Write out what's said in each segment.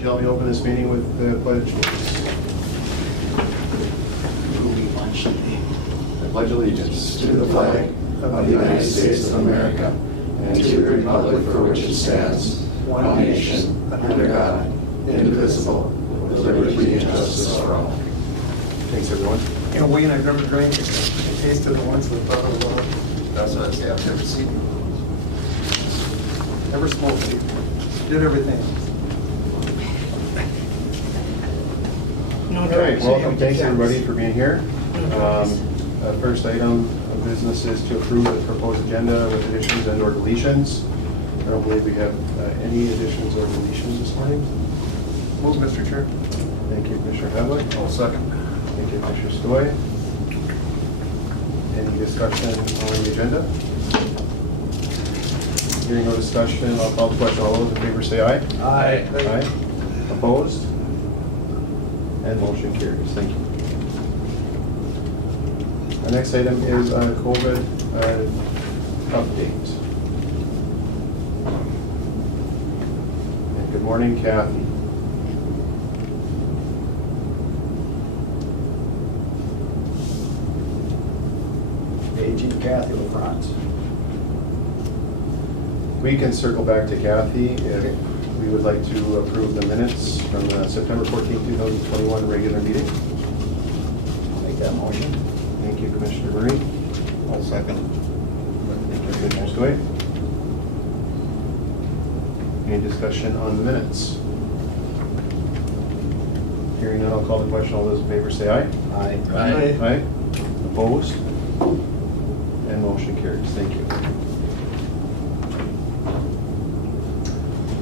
Would you help me open this meeting with the pledge, please? I pledge allegiance to the flag of the United States of America and to the republic for which it stands, one nation, under God, indivisible, with liberty and justice for all. Thanks, everyone. You know, Wayne, I've never drank it. I tasted it once and thought it was That's what I say, I've never seen it. never smoked it. Did everything. All right, welcome. Thanks, everybody, for being here. First item of business is to approve the proposed agenda with additions and or deletions. I don't believe we have any additions or deletions this morning. Move, Mr. Chair. Thank you, Commissioner Havlick. I'll second. Thank you, Commissioner Stoy. Any discussion on the agenda? Hearing no discussion, I'll call the question. All those in favor say aye. Aye. Aye. Opposed? And motion carries. Thank you. The next item is COVID update. And good morning, Kathy. Agent Kathy LaFrance. We can circle back to Kathy if we would like to approve the minutes from the September 14, 2021 regular meeting. I'll make that motion. Thank you, Commissioner Murray. I'll second. Thank you, Commissioner Stoy. Any discussion on the minutes? Hearing none, I'll call the question. All those in favor say aye. Aye. Aye. Aye. Opposed? And motion carries. Thank you.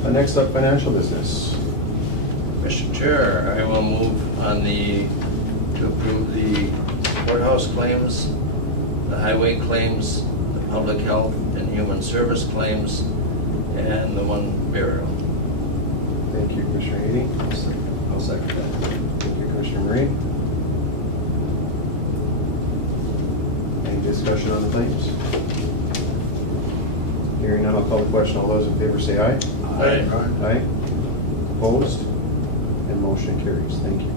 Next up, financial business. Mr. Chair, I will move on to approve the courthouse claims, the highway claims, the public health and human service claims, and the one burial. Thank you, Commissioner Ady. I'll second that. Thank you, Commissioner Murray. Any discussion on the claims? Hearing none, I'll call the question. All those in favor say aye. Aye. Aye. Opposed? And motion carries. Thank you.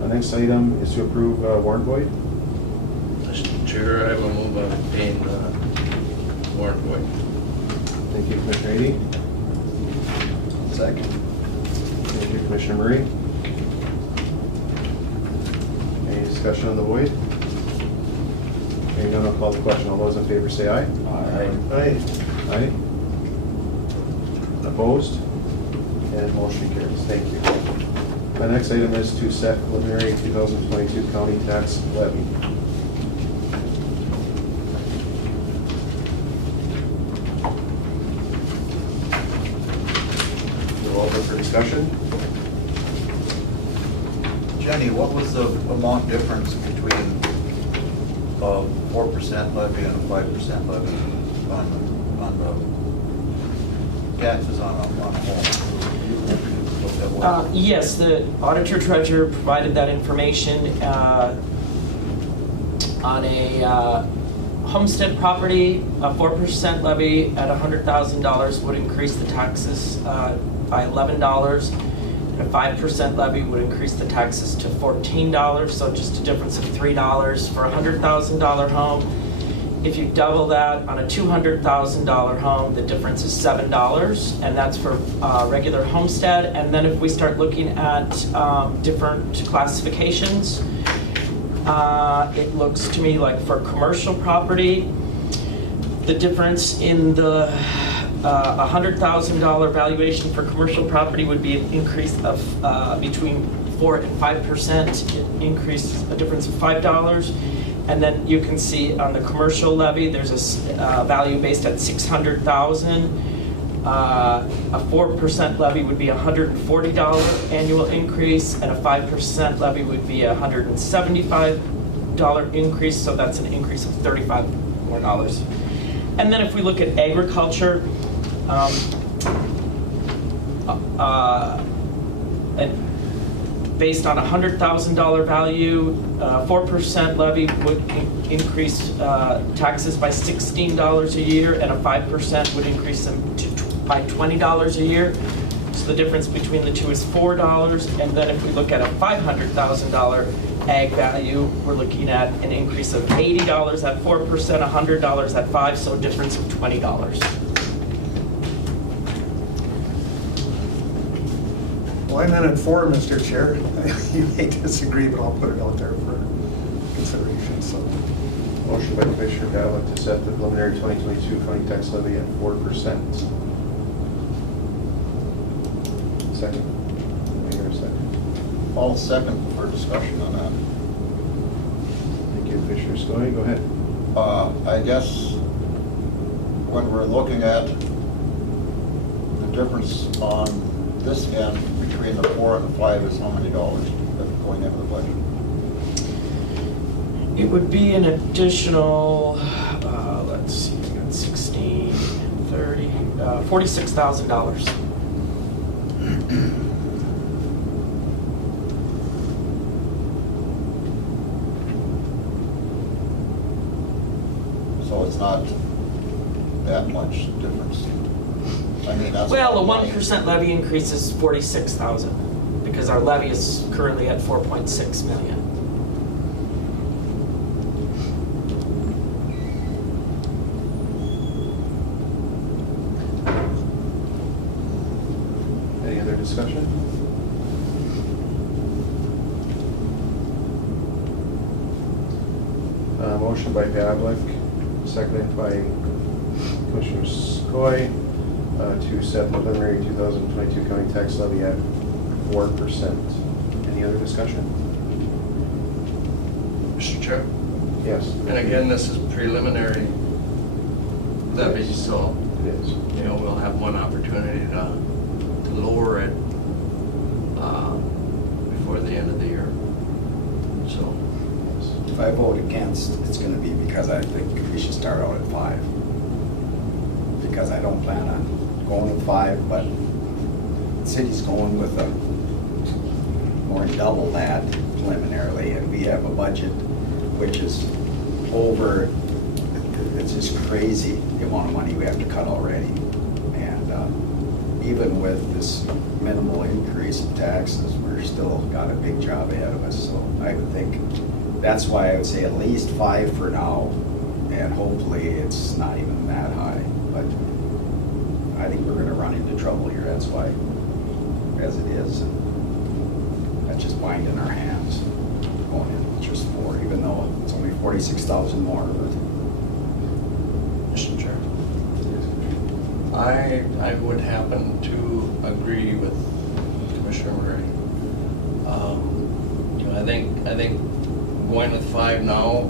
The next item is to approve warrant void. Mr. Chair, I will move on paying the warrant void. Thank you, Commissioner Ady. Second. Thank you, Commissioner Murray. Any discussion on the void? Hearing none, I'll call the question. All those in favor say aye. Aye. Aye. Aye. Opposed? And motion carries. Thank you. The next item is to set preliminary 2022 county tax levy. We're open for discussion. Jenny, what was the amount difference between a 4% levy and a 5% levy on the taxes on a home? What that was? Yes, the auditor treasurer provided that information on a homestead property. A 4% levy at $100,000 would increase the taxes by $11. And a 5% levy would increase the taxes to $14, so just a difference of $3 for a $100,000 home. If you double that on a $200,000 home, the difference is $7, and that's for regular homestead. And then if we start looking at different classifications, it looks to me like for commercial property, the difference in the $100,000 valuation for commercial property would be an increase of between 4 and 5% increase, a difference of $5. And then you can see on the commercial levy, there's a value based at $600,000. A 4% levy would be a $140 annual increase, and a 5% levy would be a $175 increase. So that's an increase of $35 more. And then if we look at agriculture, and based on a $100,000 value, 4% levy would increase taxes by $16 a year, and a 5% would increase them to by $20 a year. So the difference between the two is $4. And then if we look at a $500,000 ag value, we're looking at an increase of $80 at 4%, $100 at 5%, so a difference of $20. Well, I'm in at 4, Mr. Chair. You may disagree, but I'll put it out there for consideration, so. Motion by Commissioner Pavlik to set the preliminary 2022 county tax levy at 4%. Second. Can I hear a second? All second for discussion on that. Thank you, Commissioner Skoye. Go ahead. I guess when we're looking at the difference on this end between the 4 and the 5 is how many dollars that's going into the budget? It would be an additional, let's see, we got 16, 30, $46,000. So it's not that much difference. I mean, that's. Well, the 1% levy increase is $46,000 because our levy is currently at $4.6 million. Any other discussion? Motion by Pavlik, seconded by Commissioner Skoye, to set the preliminary 2022 county tax levy at 4%. Any other discussion? Mr. Chair? Yes. And again, this is preliminary levy, so, It is. you know, we'll have one opportunity to lower it before the end of the year. So, If I vote against, it's gonna be because I think we should start out at 5. Because I don't plan on going with 5, but the city's going with a more than double that preliminarily, and we have a budget which is over, it's just crazy the amount of money we have to cut already. And even with this minimal increase in taxes, we're still got a big job ahead of us. So I would think, that's why I would say at least 5 for now, and hopefully it's not even that high. But I think we're gonna run into trouble here, that's why, as it is. That's just binding our hands going in just 4, even though it's only 46,000 more. Mr. Chair, I would happen to agree with Commissioner Murray. You know, I think going with 5 now,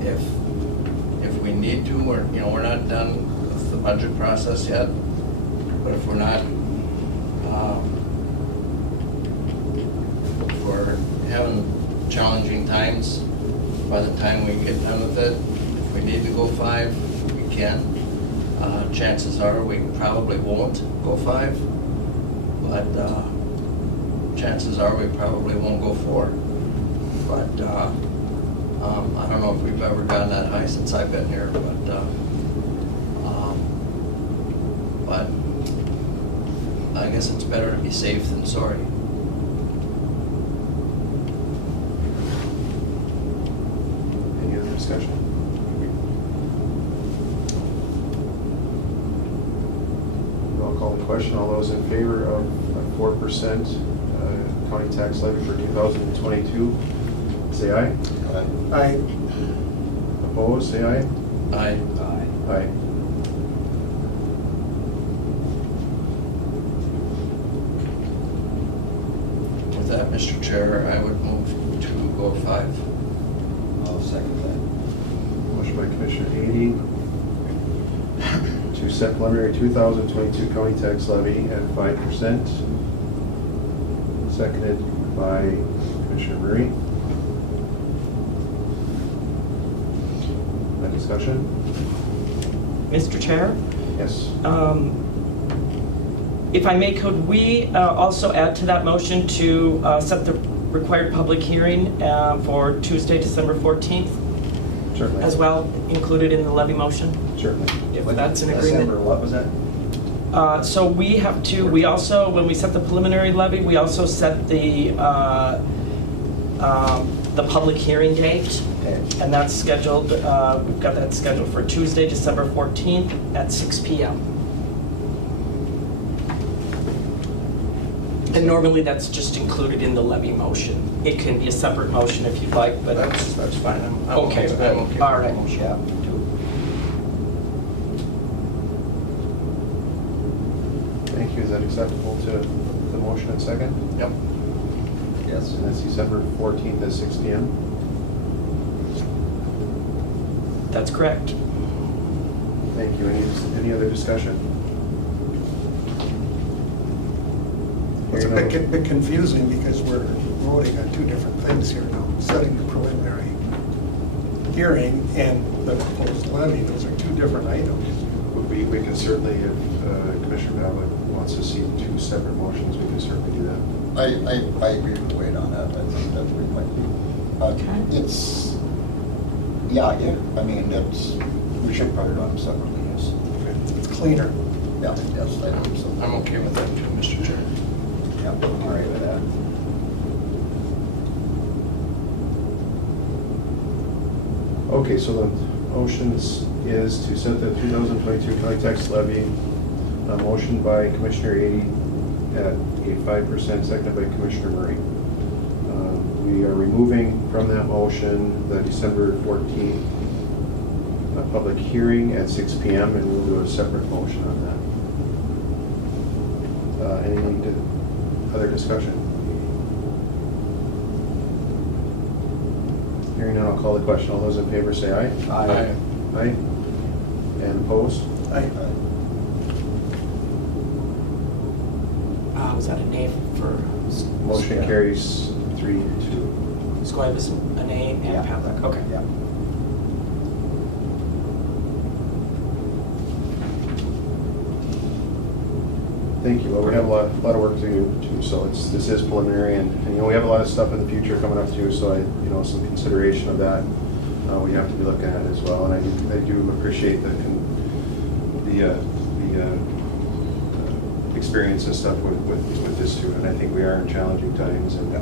if we need to, we're not done with the budget process yet, but if we're not, if we're having challenging times, by the time we get done with it, if we need to go 5, we can. Chances are we probably won't go 5, but chances are we probably won't go 4. But I don't know if we've ever gotten that high since I've been here, but I guess it's better to be safe than sorry. Any other discussion? I'll call the question. All those in favor of 4% county tax levy for 2022, say aye. Aye. Opposed, say aye. Aye. Aye. With that, Mr. Chair, I would move to go 5. I'll second that. Motion by Commissioner Ady to set preliminary 2022 county tax levy at 5%. Seconded by Commissioner Murray. Discussion? Mr. Chair? Yes. If I may, could we also add to that motion to set the required public hearing for Tuesday, December 14th Certainly. as well, included in the levy motion? Certainly. If that's an December, agreement. what was that? So we have to, we also, when we set the preliminary levy, we also set the public hearing date, and that's scheduled, we've got that scheduled for Tuesday, December 14th at 6 p.m. And normally that's just included in the levy motion. It can be a separate motion if you'd like, but That's fine. I'm Okay, I'm good. okay with All the right. motion. Yeah, me too. Thank you. Is that acceptable to the motion and second? Yep. Yes. And that's December 14th at 6 p.m. that's correct. Thank you. Any other discussion? It's a Hearing none. bit confusing because we're voting on two different things here now. Setting the preliminary hearing and the proposed levy, those are two different items. We can certainly, if Commissioner Pavlik wants to see two separate motions, we can certainly do that. I agree with Wade on that. I think that we might be. Okay. It's, yeah, I mean, we should probably run them separately, yes. It's cleaner. Yeah, yes, I think so. I'm okay with that too, Mr. Chair. Yeah, I'm all right with that. Okay, so the motions is to set the 2022 county tax levy, a motion by Commissioner Ady at a 5%, seconded by Commissioner Murray. We are removing from that motion the December 14th public hearing at 6 p.m. and we'll do a separate motion on that. Any other discussion? Hearing none, I'll call the question. All those in favor say aye. Aye. Aye. And opposed? Was that a nay for? Motion carries 3-2. Squire was a nay and Yeah. Pavlik, okay. Yeah. Thank you. Well, we have a lot of work to do too, so this is preliminary, and we have a lot of stuff in the future coming up too, so some consideration of that we have to be looking at as well, and I do appreciate the experience and stuff with this too, and I think we are in challenging times, and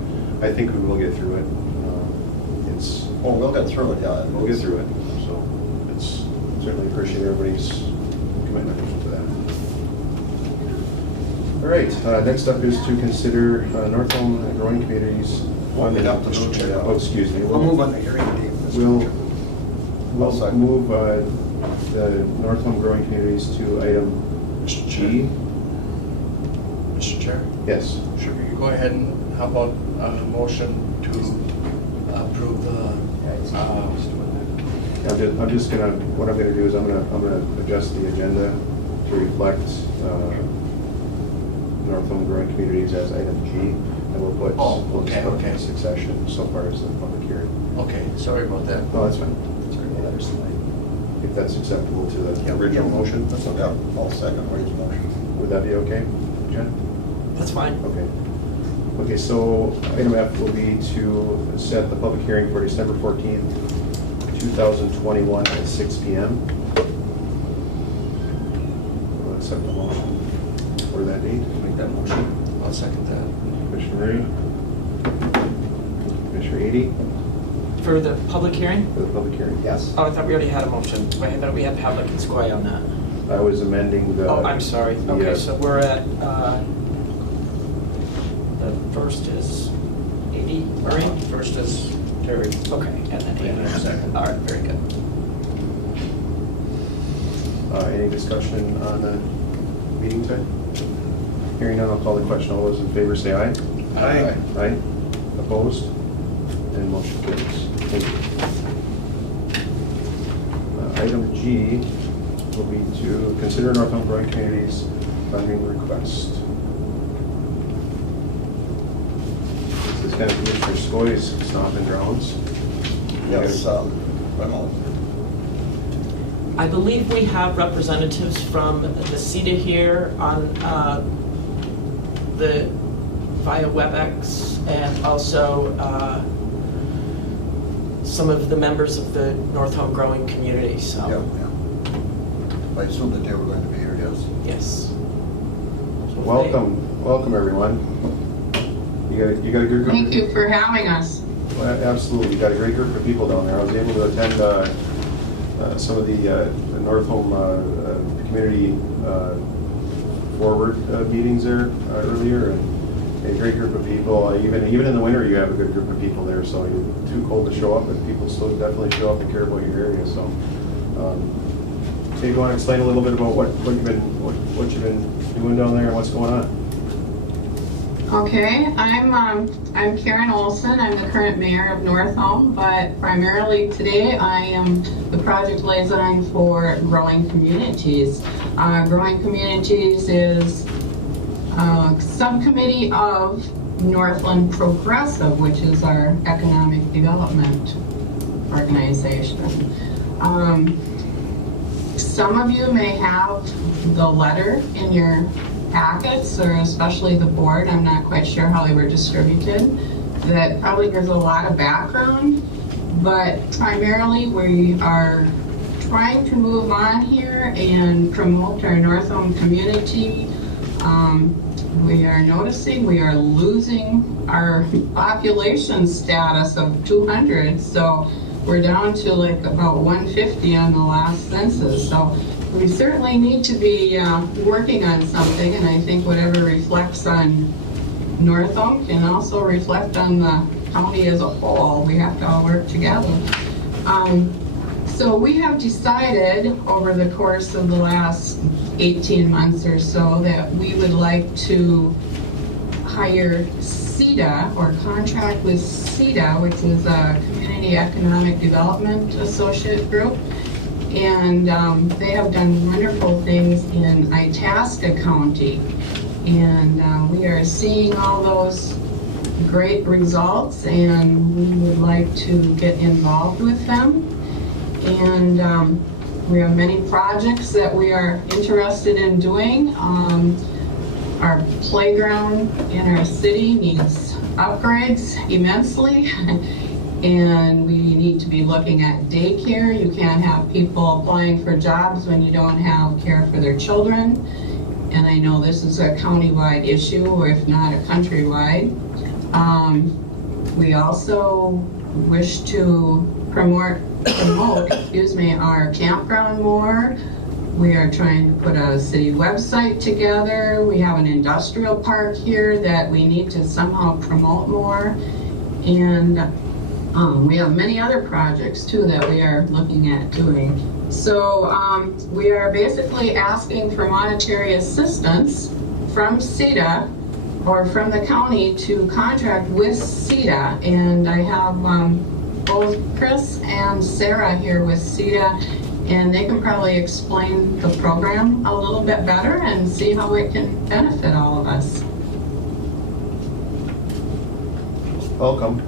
I think we will get through it. Well, we'll get through it, yeah. We'll get through it, so it's certainly appreciate everybody's commitment to that. All right, next up is to consider Northholm growing communities. Well, we have to move it. Oh, excuse me. We'll move on the hearing date. Mr. We'll Chair. move the Northholm growing communities to item Mr. G. Mr. Chair? Yes. Should we go ahead and, how about a motion to approve the, I'm just gonna, what I'm gonna do is I'm gonna adjust the agenda to reflect Northholm growing communities as item G, and we'll put okay. succession so far as the public hearing. okay, sorry about that. Oh, that's fine. If that's acceptable to the original motion, Yeah, I'll second Wade's motion. would that be okay, Jen? That's fine. Okay. Okay, so item F will be to set the public hearing for December 14th, 2021 at 6 p.m. We'll accept the motion for that date. Make that motion. I'll second that. Commissioner Murray. Commissioner Ady For the public hearing? for the public hearing. Yes. Oh, I thought we already had a motion. I thought we had Pavlik and Squire on that. I was amending the. Oh, I'm sorry. the, Okay, so we're at, the first is 80, Murray? First is Terry. Okay, and then 80 in a second. All right, very good. Any discussion on the meeting time? Hearing none, I'll call the question. All those in favor say aye. Aye. Aye. Opposed? And motion carries. Thank you. Item G will be to consider Northholm growing communities funding request. This is kind of Commissioner Skoye's stomping grounds. Yes, Renewal. I believe we have representatives from the CETA here on via WebEx, and also some of the members of the Northholm growing community, so. Yeah. I assume that they were going to be here, yes. Yes. Welcome everyone. You got a good group. Thank you for having us. Well, absolutely, you got a great group of people down there. I was able to attend some of the North Home community forward meetings there earlier, and a great group of people. Even in the winter, you have a good group of people there. So you're too cold to show up, and people still definitely show up and care about your area. So, so you want to explain a little bit about what you've been doing down there and what's going on? Okay, I'm Karen Olson. I'm the current mayor of North Home, but primarily today I am the project liaison for Growing Communities. Growing Communities is a subcommittee of Northland Progressive, which is our economic development organization. Some of you may have the letter in your packets, or especially the board, I'm not quite sure how they were distributed, that probably gives a lot of background, but primarily we are trying to move on here and promote our North Home community. We are noticing we are losing our population status of 200, so we're down to like about 150 on the last census. So we certainly need to be working on something, and I think whatever reflects on North Home can also reflect on the county as a whole. We have to all work together. So we have decided over the course of the last 18 months or so that we would like to hire CEDA, or contract with CEDA, which is a Community Economic Development Associate Group. And they have done wonderful things in Itasca County. And we are seeing all those great results, and we would like to get involved with them. And we have many projects that we are interested in doing. Our playground in our city needs upgrades immensely. And we need to be looking at daycare. You can't have people applying for jobs when you don't have care for their children. And I know this is a countywide issue, or if not a countrywide. We also wish to promote our campground more. We are trying to put a city website together. We have an industrial park here that we need to somehow promote more. And we have many other projects too that we are looking at doing. So we are basically asking for monetary assistance from CEDA, or from the county, to contract with CEDA. And I have both Chris and Sarah here with CEDA, and they can probably explain the program a little bit better and see how it can benefit all of us. Welcome.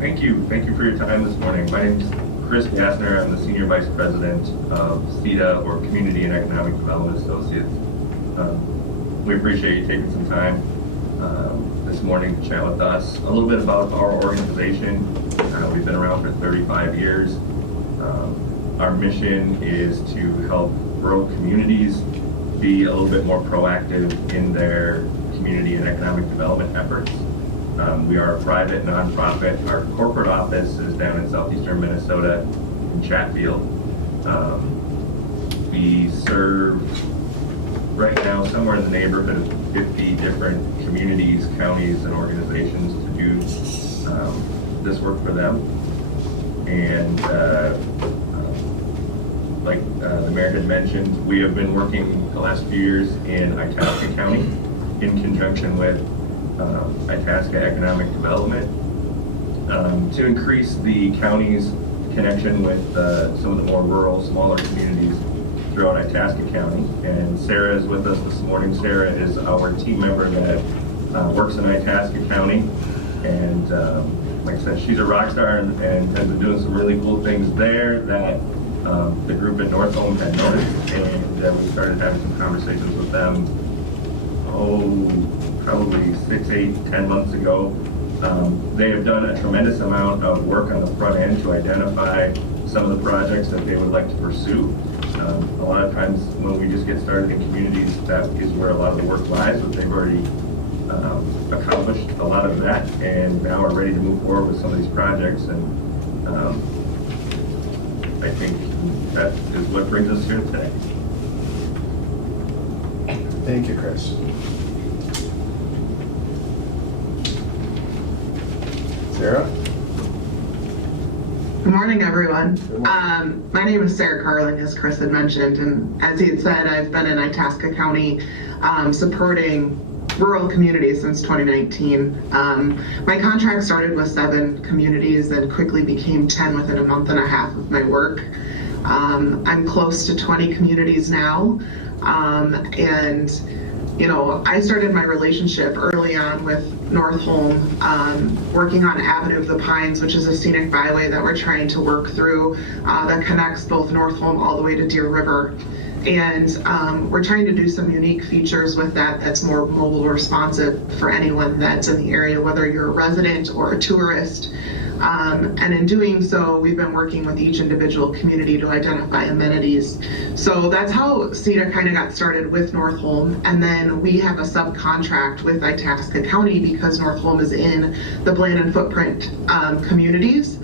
Thank you for your time this morning. My name is Chris Kastner. I'm the Senior Vice President of CEDA, or Community and Economic Development Associates. We appreciate you taking some time this morning to chat with us. A little bit about our organization. We've been around for 35 years. Our mission is to help grow communities, be a little bit more proactive in their community and economic development efforts. We are a private nonprofit. Our corporate office is down in southeastern Minnesota in Chatfield. We serve right now somewhere in the neighborhood of 50 different communities, counties, and organizations to do this work for them. And like the mayor had mentioned, we have been working the last few years in Itasca County in conjunction with Itasca Economic Development to increase the county's connection with some of the more rural, smaller communities throughout Itasca County. And Sarah is with us this morning. Sarah is our team member that works in Itasca County, and like I said, she's a rock star and has been doing some really cool things there that the group at North Home had noticed, and we started having some conversations with them, probably 6, 8, 10 months ago. They have done a tremendous amount of work on the front end to identify some of the projects that they would like to pursue. A lot of times when get started in communities, that is where a lot of the work lies, but they've already accomplished a lot of that, and now are ready to move forward with some of these projects. And I think that is what brings us here today. Thank you, Chris. Sarah? Good morning, everyone. Good morning. My name is Sarah Carling, as Chris had mentioned, and as he had said, I've been in Itasca County supporting rural communities since 2019. My contract started with 7 communities and quickly became 10 within a month and a half of my work. I'm close to 20 communities now, and I started my relationship early on with North Holm, working on Avenue of the Pines, which is a scenic byway that we're trying to work through that connects both North Holm all the way to Deer River. And we're trying to do some unique features with that that's more mobile responsive for anyone that's in the area, whether you're a resident or a tourist. And in doing so, we've been working with each individual community to identify amenities. So that's how CETA kind of got started with North Holm. And then we have a subcontract with Itasca County because North Holm is in the Bland and Footprint communities.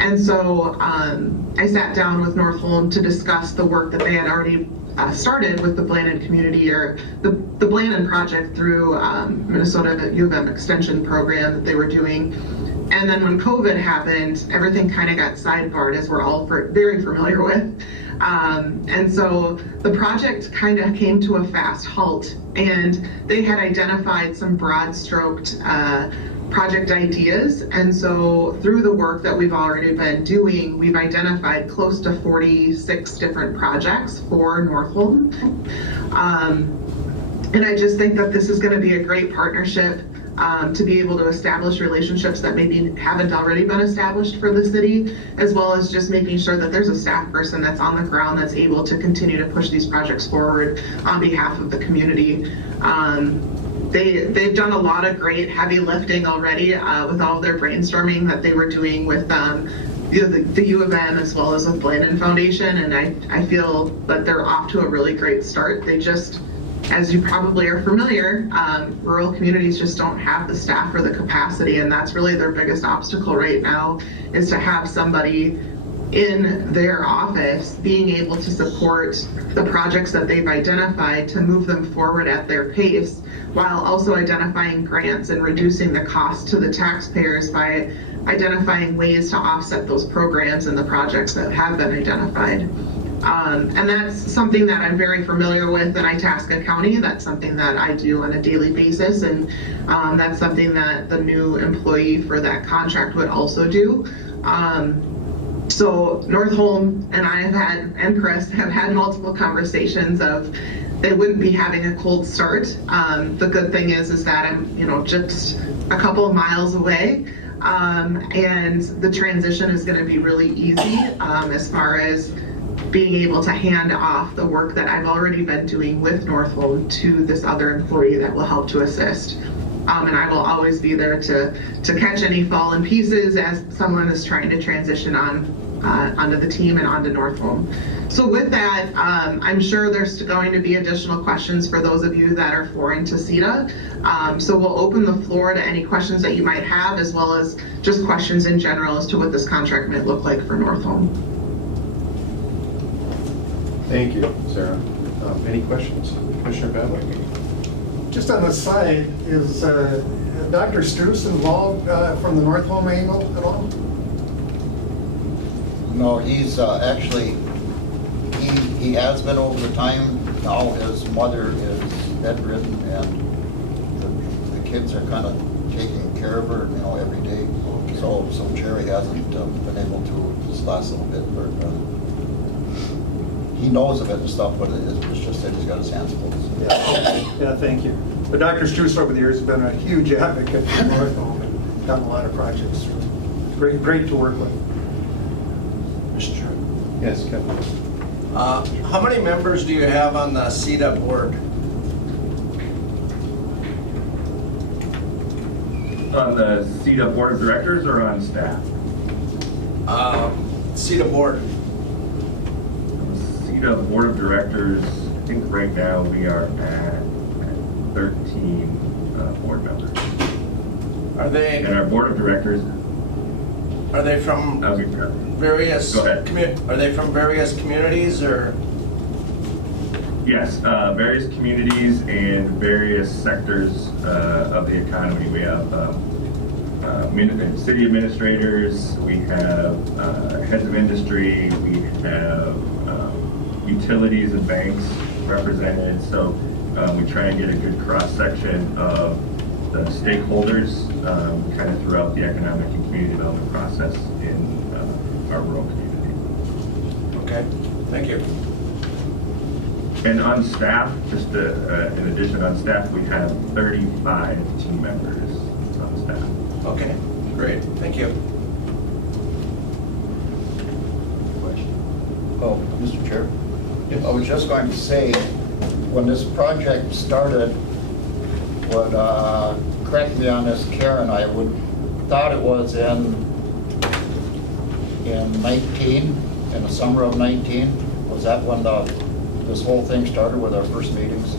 And so I sat down with North Holm to discuss the work that they had already started with the Bland community, or the Bland project through Minnesota U of M extension program that they were doing. And then when COVID happened, everything kind of got sidebarred, as we're all very familiar with. And so the project kind of came to a fast halt, and they had identified some broad-stroked project ideas. And so through the work that we've already been doing, we've identified close to 46 different projects for North Holm. And I just think that this is going to be a great partnership to be able to establish relationships that maybe haven't already been established for the city, as well as just making sure that there's a staff person that's on the ground that's able to continue to push these projects forward on behalf of the community. They've done a lot of great heavy lifting already with all of their brainstorming that they were doing with the U of M as well as with Bland Foundation, and I feel that they're off to a really great start. They just, as you probably are familiar, rural communities just don't have the staff or the capacity, and that's really their biggest obstacle right now, is to have somebody in their office being able to support the projects that they've identified to move them forward at their pace, while also identifying grants and reducing the cost to the taxpayers by identifying ways to offset those programs and the projects that have been identified. And that's something that I'm very familiar with in Itasca County. That's something that I do on a daily basis, and that's something that the new employee for that contract would also do. So North Holm and I and Chris have had multiple conversations of they wouldn't be having a cold start. The good thing is that I'm just a couple of miles away, and the transition is going to be really easy as far as being able to hand off the work that I've already been doing with North Holm to this other employee that will help to assist. And I will always be there to catch any fallen pieces as someone is trying to transition onto the team and onto North Holm. So with that, I'm sure there's going to be additional questions for those of you that are foreign to CETA. So we'll open the floor to any questions that you might have, as well as just questions in general as to what this contract might look like for North Holm. Thank you, Sarah. Any questions? Commissioner Pavlik? Just on the side, is Dr. Struess involved from the North Holm angle at all? No, he's actually, he has been over the time. Now his mother is bedridden, and the kids are kind of taking care of her, every day. So Jerry hasn't been able to this last little bit, but he knows of it and stuff, but it's just that he's got his hands full. Yeah, thank you. But Dr. Struess over the years has been a huge advocate for North Holm and done a lot of projects. Great to work with. Mr. Chair. Yes, Kevin. How many members do you have on the CETA board? On the CETA Board of Directors or on staff? CETA board. CETA Board of Directors, think right now we are at 13 board members. Are they, And our board of directors, are they from I was various, Go ahead. are they from various communities or? yes, various communities and various sectors of the economy. We have city administrators, we have heads of industry, we have utilities and banks represented. So we try and get a good cross-section of the stakeholders kind of throughout the economic and community development process in our rural community. Okay, thank you. And on staff, just in addition, on staff, we have 35 team members on staff. Okay, great, thank you. Oh, Mr. Chair, I was just going to say, when this project started, what, correct me on this, Karen, I thought it was in 19, in the summer of 19. Was that when this whole thing started with our first meetings?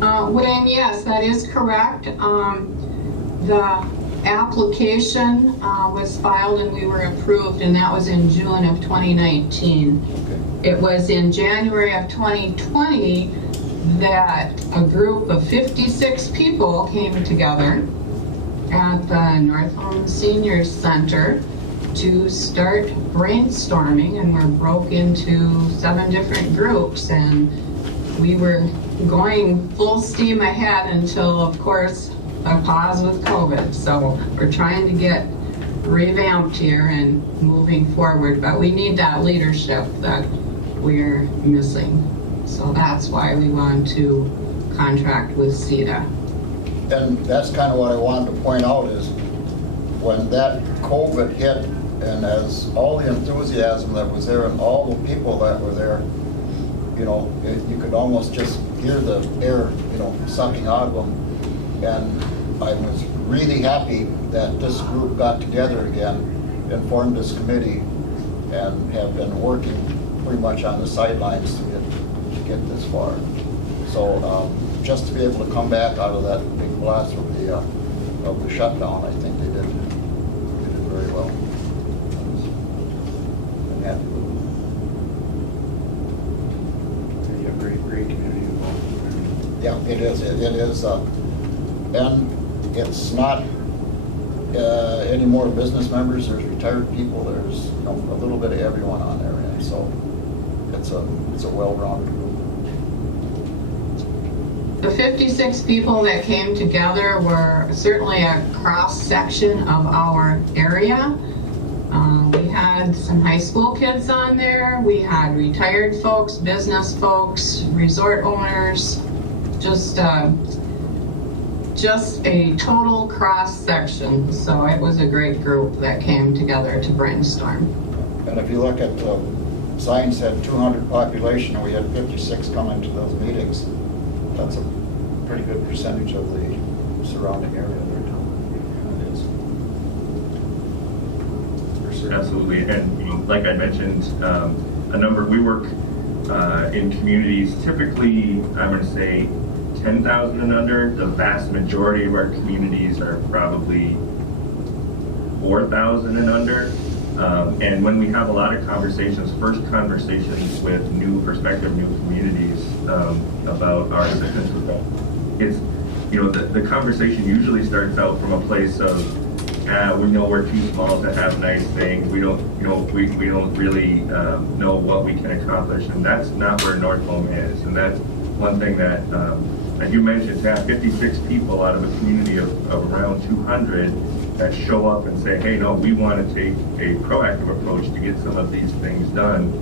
When, yes, that is correct. The application was filed and we were approved, and that was in June of 2019. Okay. It was in January of 2020 that a group of 56 people came together at the North Home Senior Center to start brainstorming, and we're broke into 7 different groups, and we were going full steam ahead until, of course, a pause with COVID. So we're trying to get revamped here and moving forward, but we need that leadership that we're missing. So that's why we want to contract with CETA. And that's kind of what I wanted to point out is when that COVID hit, and as all the enthusiasm that was there and all the people that were there, you know, you could almost just hear the air, you know, sucking out of them. And I was really happy that this group got together again and formed this committee and have been working pretty much on the sidelines to get this far. So just to be able to come back out of that big blast of the shutdown, I think they did very well. I'm happy with You have great community involvement. it. Yeah, it is. It is, and it's not any more business members. There's retired people. There's, you know, a little bit of everyone on there, and so it's a well-rounded group. The 56 people that came together were certainly a cross-section of our area. We had some high school kids on there. We had retired folks, business folks, resort owners, just a total cross-section. So it was a great group that came together to brainstorm. And if you look at the sign said 200 population, and we had 56 coming to those meetings, that's a pretty good percentage of the surrounding area there. Absolutely, and you know, like I mentioned, we work in communities typically, I'm going to say 10,000 and under. The vast majority of our communities are probably 4,000 and under. And when we have a lot of conversations, first conversations with new prospective new communities about our assistance with them, it's, you know, the conversation usually starts out from a place of, we know we're too small to have nice things. We don't, you know, we don't really know what we can accomplish, and that's not where North Home is. And that's one thing that, as you mentioned, to have 56 people out of a community of around 200 that show up and say, hey, no, we want to take a proactive approach to get some of these things done.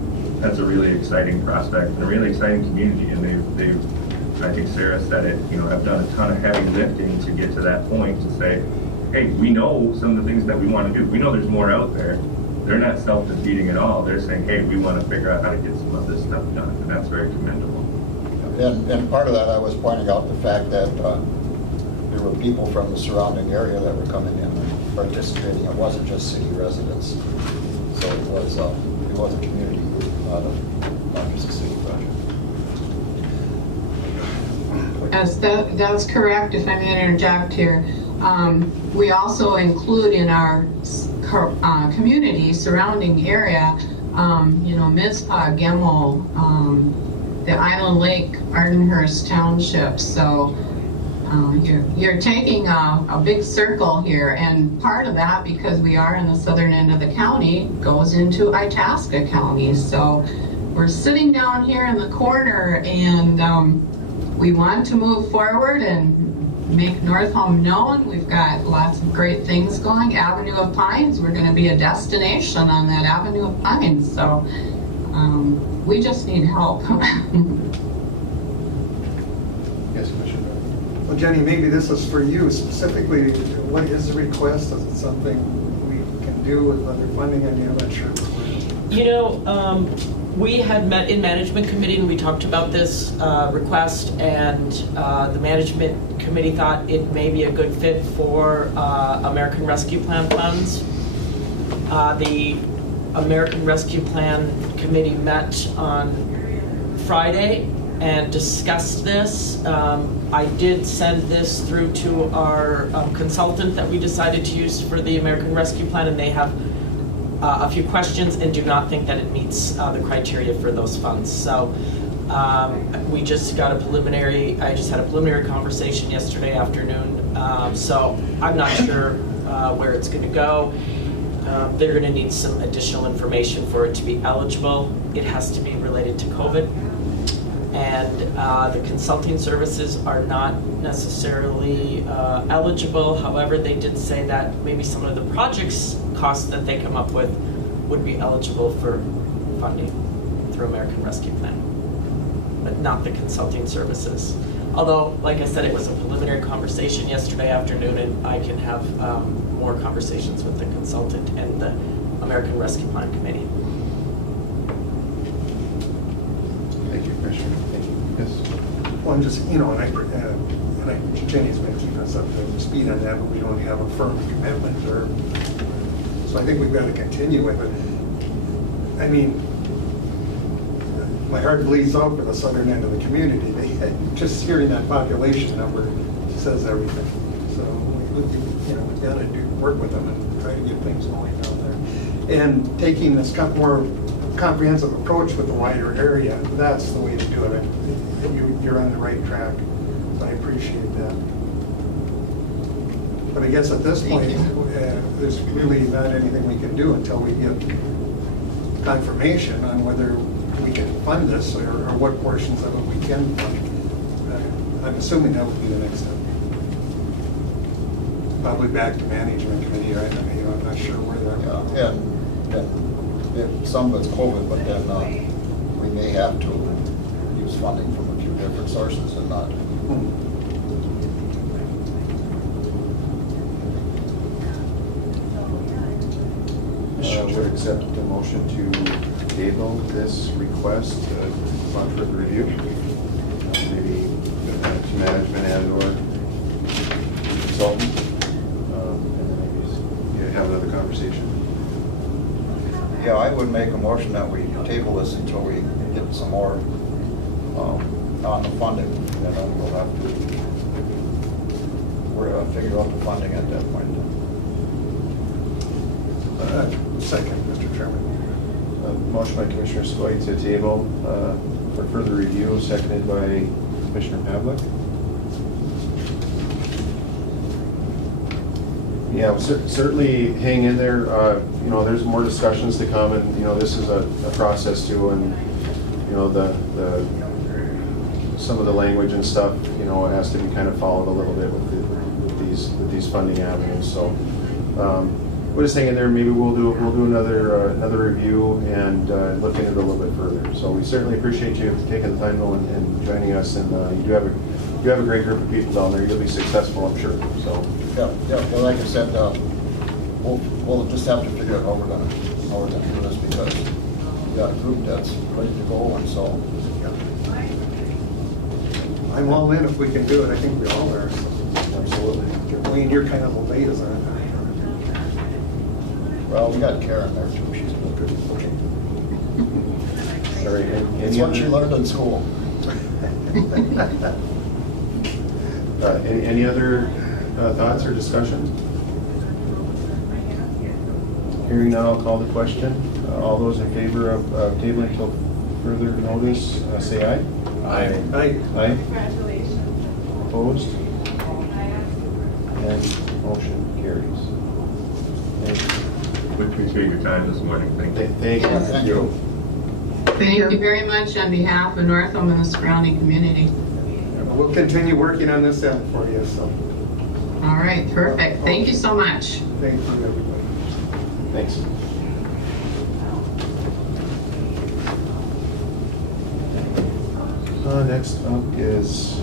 That's a really exciting prospect and a really exciting community. And they've, I think Sarah said it, you know, have done a ton of heavy lifting to get to that point to say, hey, we know some of the things that we want to do. We know there's more out there. They're not self-defeating at all. They're saying, hey, we want to figure out how to get some of this stuff done. And that's very commendable. And part of that, I was pointing out the fact that there were people from the surrounding area that were coming in and participating. It wasn't just city residents. So it was a community group, not just a city project. Yes, that's correct, if I may interject here. We also include in our community surrounding area, Mizpah, Gemmel, the Island Lake, Ardenhurst Township. So you're taking a big circle here, and part of that, because we are in the southern end of the county, goes into Itasca County. So we're sitting down here in the corner, and we want to move forward and make North Home known. We've got lots of great things going. Avenue of Pines, we're going to be a destination on that Avenue of Pines. So we just need help. Yes, Commissioner. Well, Jenny, maybe this is for you specifically. What is the request? Is it something we can do with other funding? I mean, I'm not sure. We had met in management committee and we talked about this request, and the management committee thought it may be a good fit for American Rescue Plan funds. The American Rescue Plan committee met on Friday and discussed this. I did send this through to our consultant that we decided to use for the American Rescue Plan, and they have a few questions and do not think that it meets the criteria for those funds. So we just got I just had a preliminary conversation yesterday afternoon. So I'm not sure where it's going to go. They're going to need some additional information for it to be eligible. It has to be related to COVID. And the consulting services are not necessarily eligible. However, they did say that maybe some of the projects costs that they come up with would be eligible for funding through American Rescue Plan, but not the consulting services. Although, like I said, it was a preliminary conversation yesterday afternoon, and I can have more conversations with the consultant and the American Rescue Plan Committee. Thank you, Commissioner. Thank you. Yes. Well, I'm just, Jenny's been keeping us up to speed on that, but we don't have a firm commitment so I think we've got to continue with it. I mean, my heart bleeds out for the southern end of the community. Just hearing that population number says everything. So we've got to work with them and try to get things going down there. And taking this more comprehensive approach with the wider area, that's the way to do it. You're on the right track. So I appreciate that. But I guess at this point, there's really not anything we can do until we get confirmation on whether we can fund this or what portions of it we can fund. I'm assuming that would be the next step. Probably back to management committee, right? I'm not sure where they're Yeah, and some of it's COVID, but then we may have to use funding from a few different sources and not. Would accept the motion to table this request on further review. Maybe to management and/or consultant, and then maybe have another conversation. Yeah, I would make a motion that we table this until we get some more on the funding, and then we'll have to figure out the funding at that point. Second, Mr. Chairman. Motion by Commissioner Skoye to table for further review, seconded by Commissioner Pavlik. Yeah, certainly hang in there. There's more discussions to come, and this is a process too, and some of the language and stuff has to be kind of followed a little bit with these funding avenues. So we'll just hang in there. Maybe we'll do another review and look into it a little bit further. So we certainly appreciate you taking the time though and joining us. And you have a great group of people down there. You'll be successful, I'm sure. So. Yeah. Well, like I said, we'll just have to figure out how we're gonna do this, because we got a group that's ready to go, and so. Yeah. I'm all in if we can do it. I think we all are. So. Absolutely. Wayne, you're kind of the liaison. Well, we got Karen there too. She's been good. Okay. All right. It's what she learned in school. Any other thoughts or discussion? Hearing none, I'll call the question. All those in favor of tabling until further notice, say aye. Aye. Aye. Aye. Opposed? And motion carries. Thank you. We appreciate your time this morning. Thank you. Thank you. Thank you. Thank you very much on behalf of Northam and the surrounding community. We'll continue working on this end for you, so All right, perfect. Thank you so much. thank you, everybody. Thanks. Next up is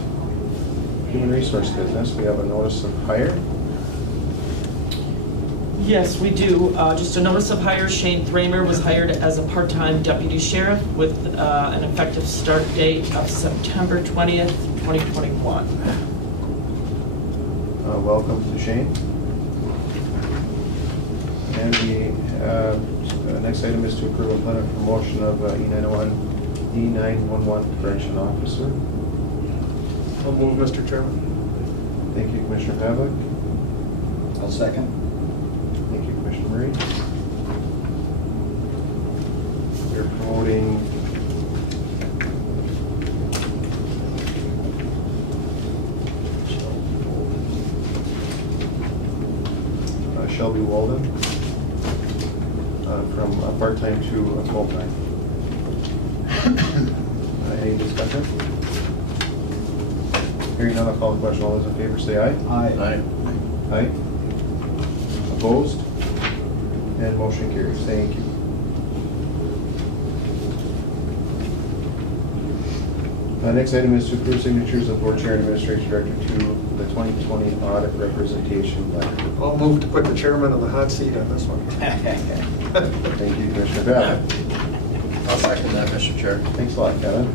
human resource business. We have a notice of hire. Yes, we do. Just a notice of hire. Shane Thramer was hired as a part-time deputy sheriff with an effective start date of September 20th, 2021. Welcome to Shane. And the next item is to approve a plan of promotion of E911 correction officer. I'll move, Mr. Chairman. Thank you, Commissioner Pavlik. I'll second. Thank you, Commissioner Murray. We're promoting Shelby Walden from a part-time to a full-time. Any discussion? Hearing none, I'll call the question. All those in favor say aye. Aye. Aye. Opposed? And motion carries. Thank you. Next item is to approve signatures of board chair and administration director to the 2020 audit representation letter. I'll move to put the chairman on the hot seat on this one. Thank you, Commissioner Babbitt. I'll second that, Mr. Chair. Thanks a lot, Kevin.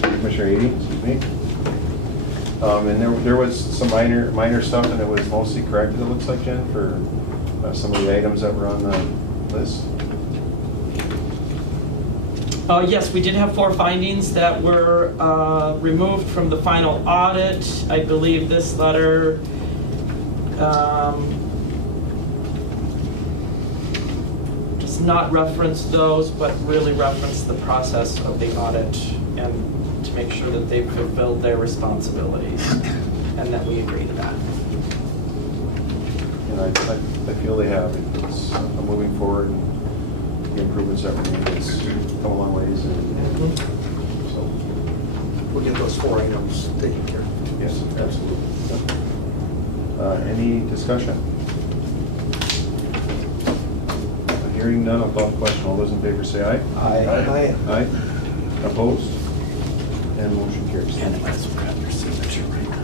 Commissioner Ady, excuse me. And there was some minor stuff, and it was mostly corrected, it looks like, Jen, for some of the items that were on the list. Yes, we did have 4 findings that were removed from the final audit. I believe this letter does not reference those, but really reference the process of the audit and to make sure that they've fulfilled their responsibilities and that we agree to that. And I feel they have. It's moving forward. The improvements that were made, it's come a long ways, and so. We'll get those 4 items taken care of. Yes, absolutely. Any discussion? Hearing none, I'll call the question. All those in favor say aye. Aye. Aye. Opposed? And motion carries. And I might as well grab your signature right now.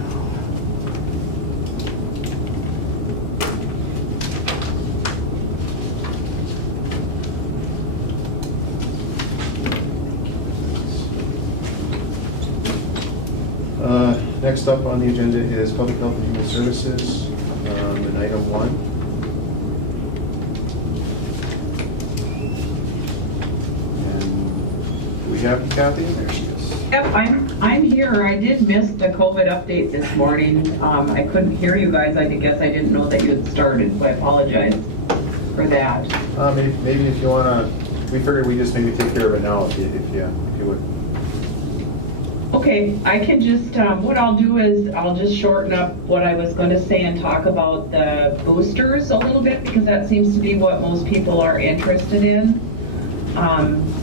Next up on the agenda is Public Health and Human Services, and item 1. And do we have Kathy? There she is. Yep, I'm here. I did miss the COVID update this morning. I couldn't hear you guys. I guess I didn't know that you had started, so I apologize for that. Maybe if you wanna, we figured we just maybe take care of it now if you would. Okay, I can just, what I'll do is I'll just shorten up what I was going to say and talk about the boosters a little bit, because that seems to be what most people are interested in.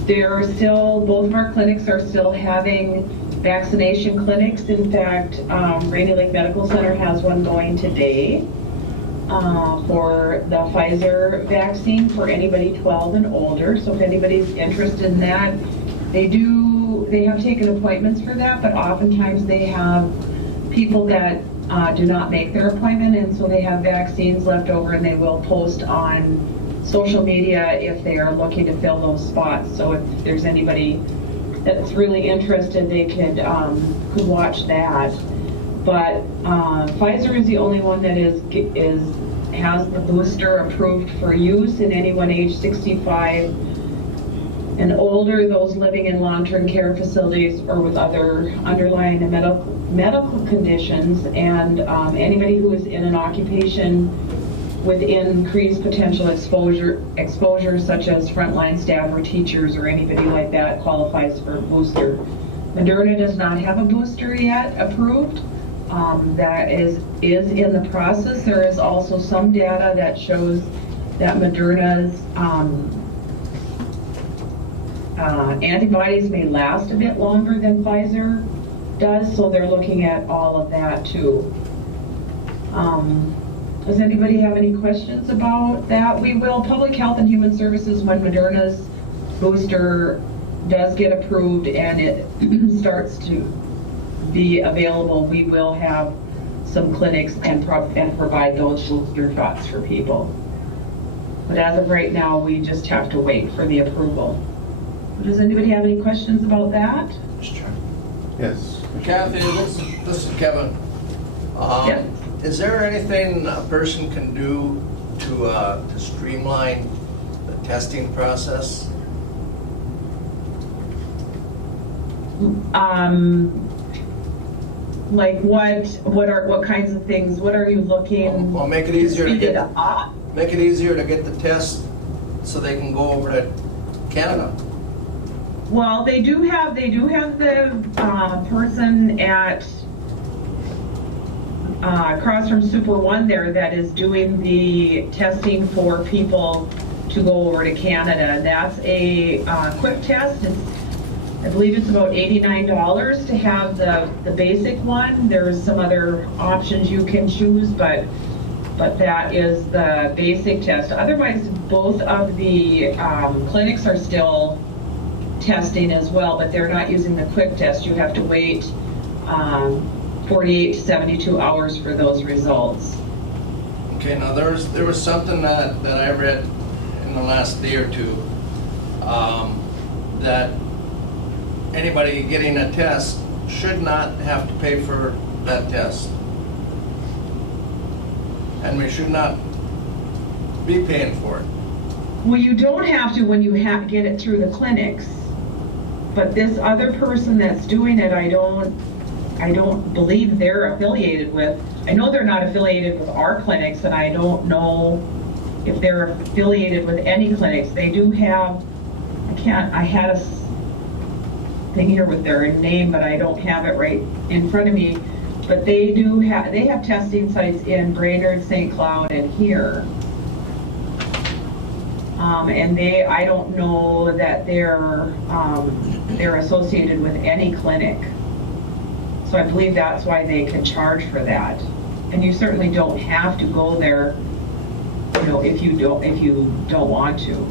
They're still, both of our clinics are still having vaccination clinics. In fact, Rainy Lake Medical Center has one going today for the Pfizer vaccine for anybody 12 and older. So if anybody's interested in that, they have taken appointments for that, but oftentimes they have people that do not make their appointment, and so they have vaccines left over, and they will post on social media if they are looking to fill those spots. So if there's anybody that's really interested, they could watch that. But Pfizer is the only one that has the booster approved for use, and anyone age 65 And older, those living in long-term care facilities or with other underlying medical conditions, and anybody who is in an occupation with increased potential exposure such as frontline staff or teachers or anybody like that qualifies for a booster. Moderna does not have a booster yet approved. That is in the process. There is also some data that shows that Moderna's antibodies may last a bit longer than Pfizer does, so they're looking at all of that too. Does anybody have any questions about that? We will, Public Health and Human Services, when Moderna's booster does get approved and it starts to be available, we will have some clinics and provide those booster shots for people. But as of right now, we just have to wait for the approval. Does anybody have any questions about that? Yes. Kathy, this is Kevin. Yep. Is there anything a person can do to streamline the testing process? Like what kinds of things? What are you looking? Well, make it easier to speed it get up? make it easier to get the test so they can go over to Canada. Well, they do have the person at across from Super One there that is doing the testing for people to go over to Canada. That's a quick test. I believe it's about $89 to have the basic one. There's some other options you can choose, but that is the basic test. Otherwise, both of the clinics are still testing as well, but they're not using the quick test. You have to wait 48 to 72 hours for those results. Okay, now there was something that I read in the last day or two, that anybody getting a test should not have to pay for that test. And we should not be paying for it. Well, you don't have to when you get it through the clinics. But this other person that's doing it, I don't believe they're affiliated with. I know they're not affiliated with our clinics, and I don't know if they're affiliated with any clinics. They do have, I had a thing here with their name, but I don't have it right in front of me. But they have testing sites in Brainerd, St. Cloud, and here. And I don't know that they're associated with any clinic. So I believe that's why they can charge for that. And you certainly don't have to go there, if you don't want to.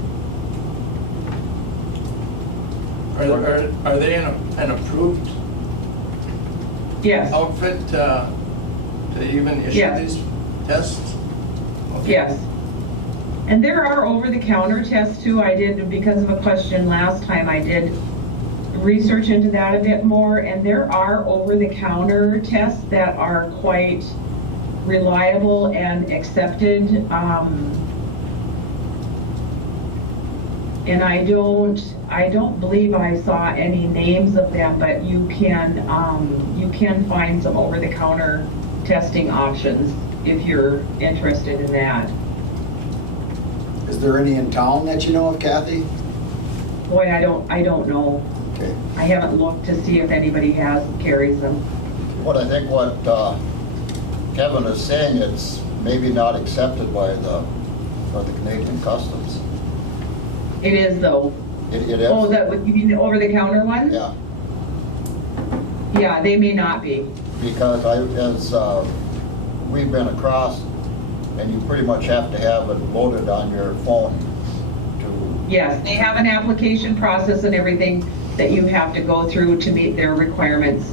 Are they an approved Yes. outfit to even issue Yes. these tests? Okay. Yes. And there are over-the-counter tests too. I did, because of a question last time, I did research into that a bit more, and there are over-the-counter tests that are quite reliable and accepted. And I don't believe I saw any names of them, but you can find some over-the-counter testing options if you're interested in that. Is there any in town that you know of, Kathy? Boy, I don't know. Okay. I haven't looked to see if anybody carries them. What I think Kevin is saying, it's maybe not accepted by the Canadian Customs. It is though. It is? Oh, you mean the over-the-counter ones? Yeah, Yeah, they may not be. because we've been across, and you pretty much have to have it loaded on your phone to. Yes, they have an application process and everything that you have to go through to meet their requirements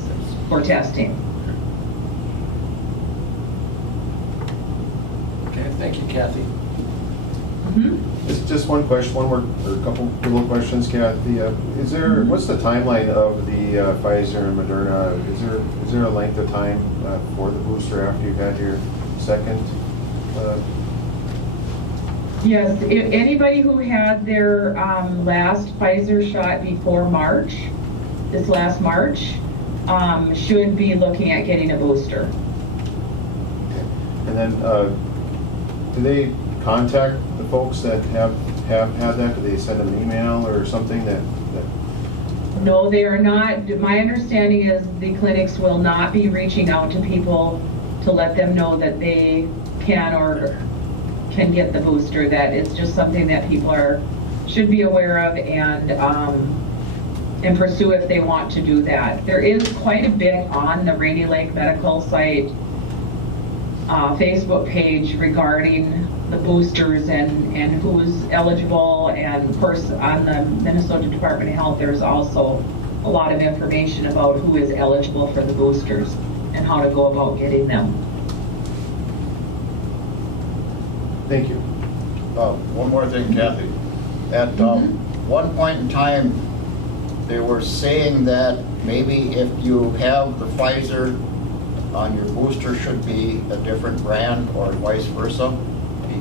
for testing. Okay, thank you, Kathy. Just one question, one more, or a couple little questions, Kathy. What's the timeline of the Pfizer and Moderna? Is there a length of time for the booster after you've had your second Yes, anybody who had their last Pfizer shot before March, this last March, should be looking at getting a booster. And then, do they contact the folks that have had that? Do they send them an email or something that No, they are not. My understanding is the clinics will not be reaching out to people to let them know that they can get the booster. That it's just something that people should be aware of and pursue if they want to do that. There is quite a bit on the Rainy Lake Medical site Facebook page regarding the boosters and who's eligible, and of course on the Minnesota Department of Health there's also a lot of information about who is eligible for the boosters and how to go about getting them. Thank you. One more thing, Kathy. At one point in time, they were saying that maybe if you have the Pfizer on your booster should be a different brand or vice versa,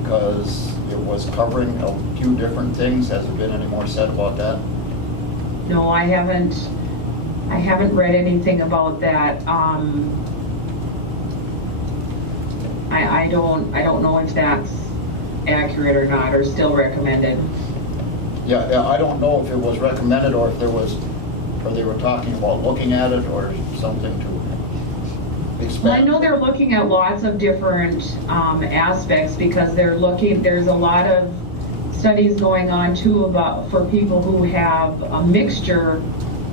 because it was covering a few different things. Has there been any more said about that? No, I haven't read anything about that. I don't know if that's accurate or not, or still recommended. Yeah, I don't know if it was recommended or if they were talking about looking at it or something to expand. Well, I know they're looking at lots of different aspects, because there's a lot of studies going on too for people who have a mixture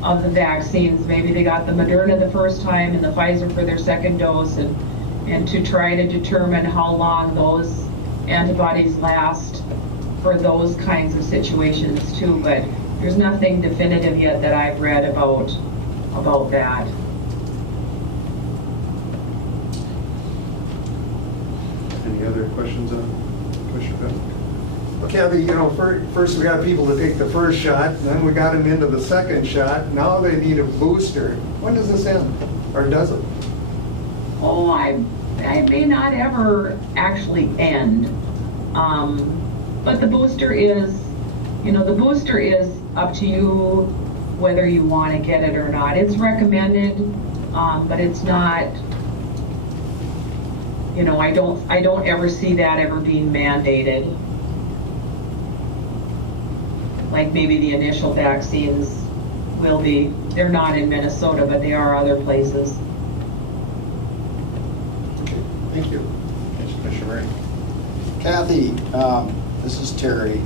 of the vaccines. Maybe they got the Moderna the first time and the Pfizer for their second dose, and to try to determine how long those antibodies last for those kinds of situations too. But there's nothing definitive yet that I've read about that. Any other questions on Commissioner Bell? Well, Kathy, first we got people to take the first shot, and then we got them into the second shot. Now they need a booster. When does this end? Or does it? Oh, I may not ever actually end. But the booster is up to you whether you want to get it or not. It's recommended, but it's not, I don't ever see that ever being mandated. Like maybe the initial vaccines will be. They're not in Minnesota, but they are other places. Okay, thank you. Thanks, Commissioner Murray. Kathy, this is Terry.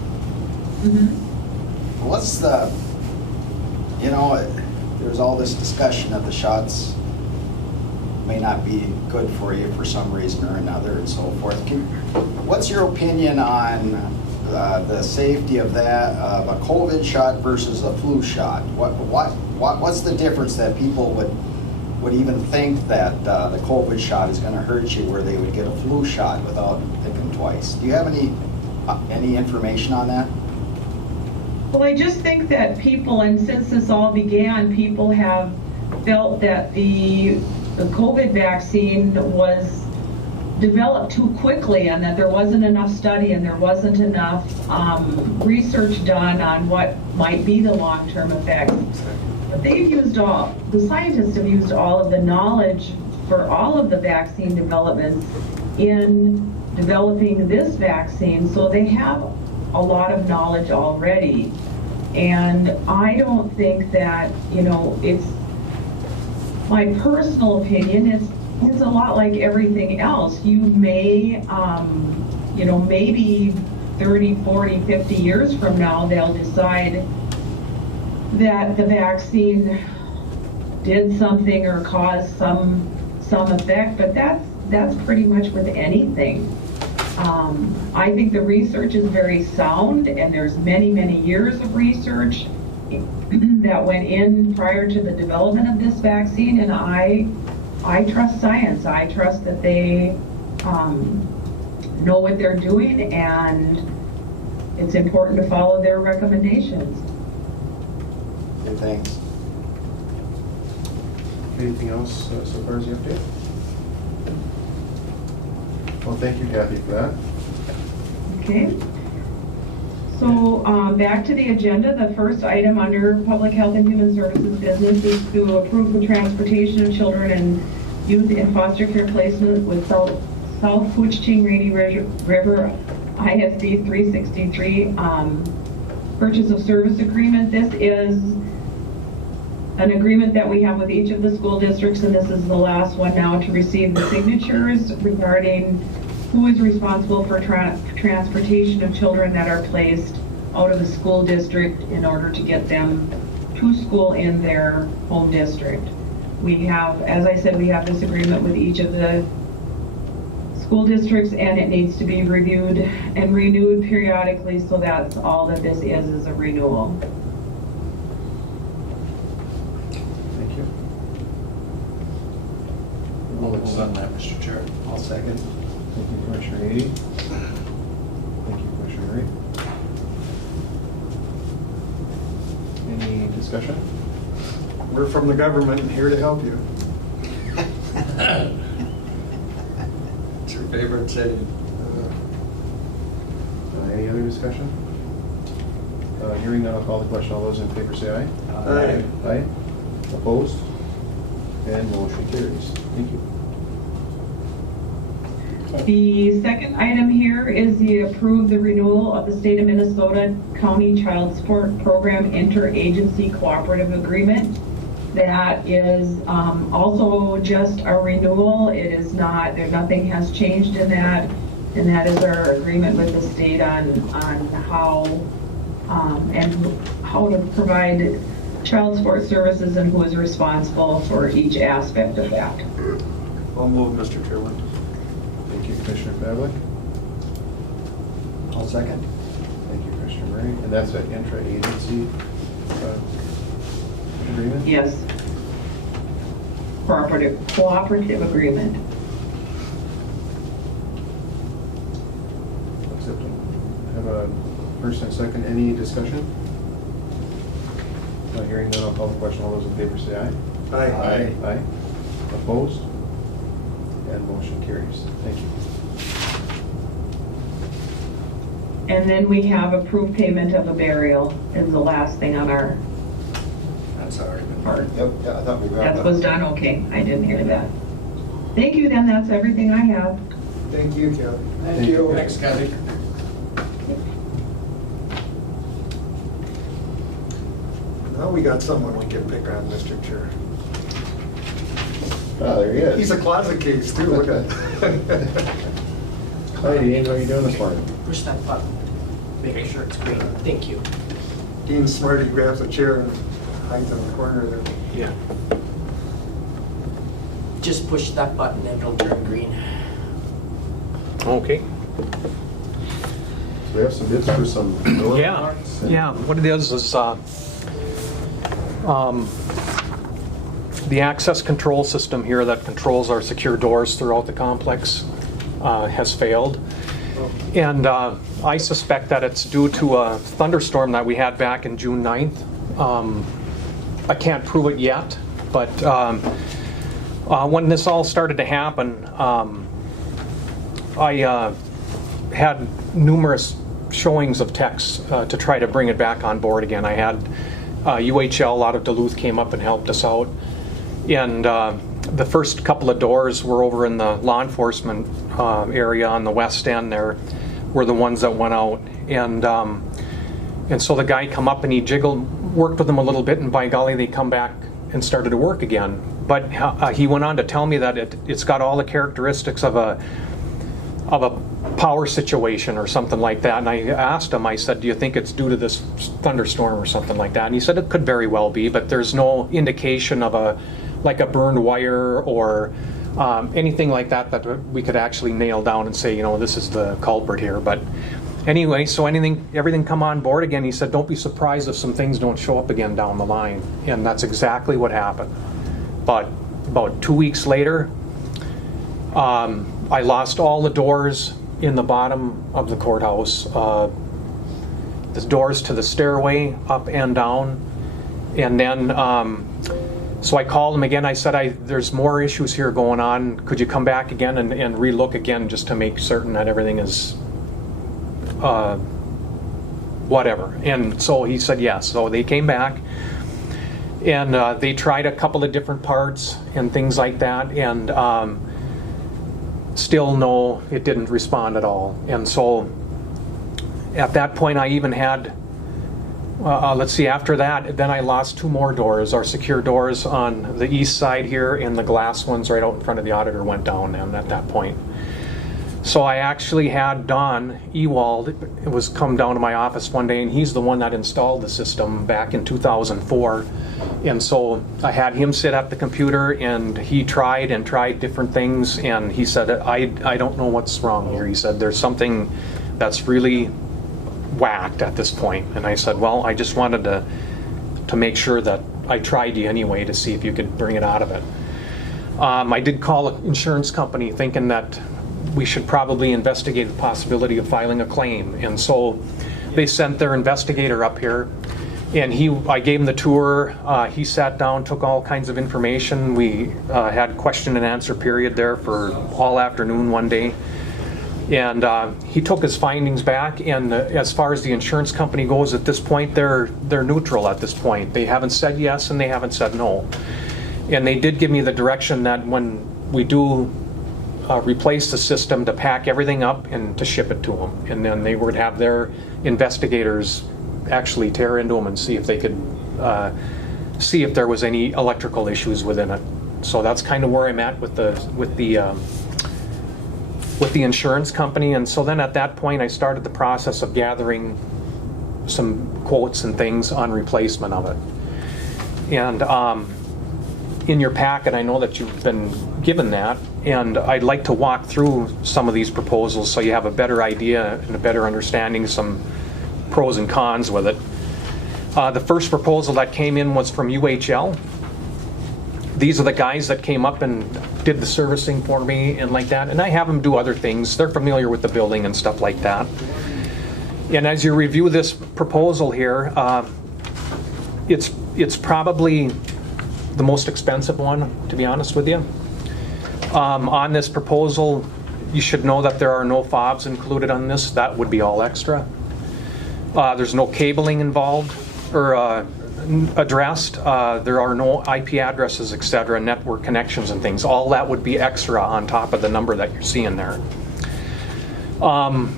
What's there's all this discussion that the shots may not be good for you for some reason or another and so forth. What's your opinion on the safety of a COVID shot versus a flu shot? What's the difference that people would even think that the COVID shot is going to hurt you where they would get a flu shot without thinking twice? Do you have any information on that? Well, I just think that people, and since this all began, people have felt that the COVID vaccine was developed too quickly, and that there wasn't enough study and there wasn't enough research done on what might be the long-term effects. But the scientists have used all of the knowledge for all of the vaccine developments in developing this vaccine, so they have a lot of knowledge already. And I don't think that, it's my personal opinion, it's a lot like everything else. You may, maybe 30, 40, 50 years from now, they'll decide that the vaccine did something or caused some effect, but that's pretty much with anything. I think the research is very sound, and there's many, many years of research that went in prior to the development of this vaccine, and I trust science. I trust that they know what they're doing, and it's important to follow their recommendations. Okay, thanks. Anything else so far as the update? Well, thank you, Kathy, for that. Okay. So back to the agenda, the first item under Public Health and Human Services business is to approve the transportation of children and youth in foster care placement with South Koochiching Rainy River ISD 363 purchase of service agreement. This is an agreement that we have with each of the school districts, and this is the last one now to receive the signatures regarding who is responsible for transportation of children that are placed out of the school district in order to get them to school in their home district. We have, as I said, we have this agreement with each of the school districts, and it needs to be reviewed and renewed periodically, so that's all that this is a renewal. Thank you. I'll move on that, Mr. Chair. I'll second. Thank you, Commissioner Ady. Thank you, Commissioner Ray. Any discussion? We're from the government and here to help you. It's your favorite city. Any other discussion? Hearing none, I'll call the question. All those in favor say aye. Aye. Aye. Opposed? And motion carries. Thank you. The second item here is the approve the renewal of the State of Minnesota County Child Support Program Interagency Cooperative Agreement. That is also just a renewal. It is not, nothing has changed in that, and that is our agreement with the state on how and how to provide child support services and who is responsible for each aspect of that. I'll move, Mr. Chairman. Thank you, Commissioner Pavlik. I'll second. Thank you, Commissioner Murray. And that's an intra-agency agreement? Yes. Cooperative agreement. Accepted. I have a first and second. Any discussion? Not hearing none, I'll call the question. All those in favor say aye. Aye. Aye. Opposed? And motion carries. Thank you. And then we have approved payment of a burial is the last thing on our That's already been part. Yep, yeah, I thought we got That that. was done, okay, I didn't hear that. Thank you, then, that's everything I have. Thank you, Kelly. Thank you. Thanks, Kathy. Now we got someone we can pick on, Mr. Chair. Ah, there he is. He's a closet case too, look at. Hi, Dean, how are you doing this morning? Push that button, make sure it's green. Thank you. Dean's smart, he grabs a chair and hides in the corner there. Yeah. Just push that button and it'll turn green. Okay. So we have some bids for some door locks and- Yeah, what it is the access control system here that controls our secure doors throughout the complex has failed. And I suspect that it's due to a thunderstorm that we had back in June 9th. I can't prove it yet, but when this all started to happen, I had numerous showings of techs to try to bring it back on board again. I had UHL out of Duluth came up and helped us out. And the first couple of doors were over in the law enforcement area on the west end there were the ones that went out. And so the guy come up and he worked with them a little bit, and by golly, they come back and started to work again. But he went on to tell me that it's got all the characteristics of a power situation or something like that. And I asked him, I said, do you think it's due to this thunderstorm or something like that? And he said it could very well be, but there's no indication of a burned wire or anything like that we could actually nail down and say, this is the culprit here. But anyway, so everything come on board again. He said, don't be surprised if some things don't show up again down the line. And that's exactly what happened. But about 2 weeks later, I lost all the doors in the bottom of the courthouse, the doors to the stairway, up and down. And then, so I called him again. I said, there's more issues here going on. Could you come back again and relook again just to make certain that everything is whatever. And so he said yes. So they came back, and they tried a couple of different parts and things like that, and still no, it didn't respond at all. And so at that point I even had, let's see, after that, then I lost 2 more doors, our secure doors on the east side here, and the glass ones right out in front of the auditor went down and at that point. So I actually had Don Ewald, it was come down to my office one day, and he's the one that installed the system back in 2004. And so I had him sit at the computer, and he tried and tried different things, and he said, I don't know what's wrong here. He said, there's something that's really whacked at this point. And I said, well, I just wanted to make sure that I tried you anyway to see if you could bring it out of it. I did call an insurance company thinking that we should probably investigate the possibility of filing a claim. And so they sent their investigator up here, and I gave him the tour. He sat down, took all kinds of information. We had question and answer period there for all afternoon one day. And he took his findings back, and as far as the insurance company goes at this point, they're neutral at this point. They haven't said yes and they haven't said no. And they did give me the direction that when we do replace the system, to pack everything up and to ship it to them. And then they would have their investigators actually tear into them and see if they could see if there was any electrical issues within it. So that's kind of where I'm at with the insurance company. And so then at that point I started the process of gathering some quotes and things on replacement of it. And in your packet, I know that you've been given that, and I'd like to walk through some of these proposals so you have a better idea and a better understanding, some pros and cons with it. The first proposal that came in was from UHL. These are the guys that came up and did the servicing for me and like that, and I have them do other things. They're familiar with the building and stuff like that. And as you review this proposal here, it's probably the most expensive one, to be honest with you. On this proposal, you should know that there are no fobs included on this. That would be all extra. There's no cabling involved or addressed. There are no IP addresses, etc., network connections and things. All that would be extra on top of the number that you're seeing there. And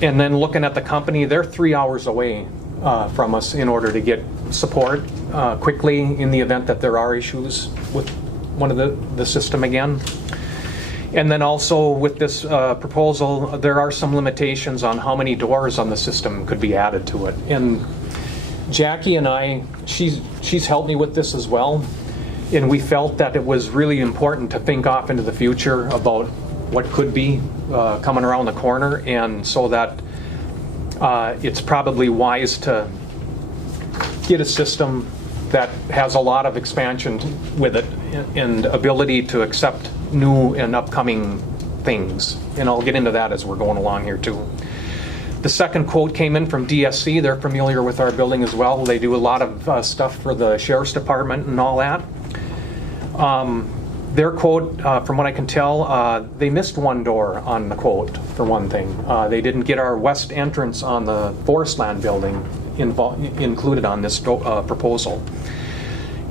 then looking at the company, they're 3 hours away from us in order to get support quickly in the event that there are issues with one of the system again. And then also with this proposal, there are some limitations on how many doors on the system could be added to it. And Jackie and I, she's helped me with this as well, and we felt that it was really important to think off into the future about what could be coming around the corner, and so that it's probably wise to get a system that has a lot of expansion with it and ability to accept new and upcoming things. And I'll get into that as we're going along here too. The second quote came in from DSC. They're familiar with our building as well. They do a lot of stuff for the Sheriff's Department and all that. Their quote, from what I can tell, they missed one door on the quote, for one thing. They didn't get our west entrance on the Forest Land building included on this proposal.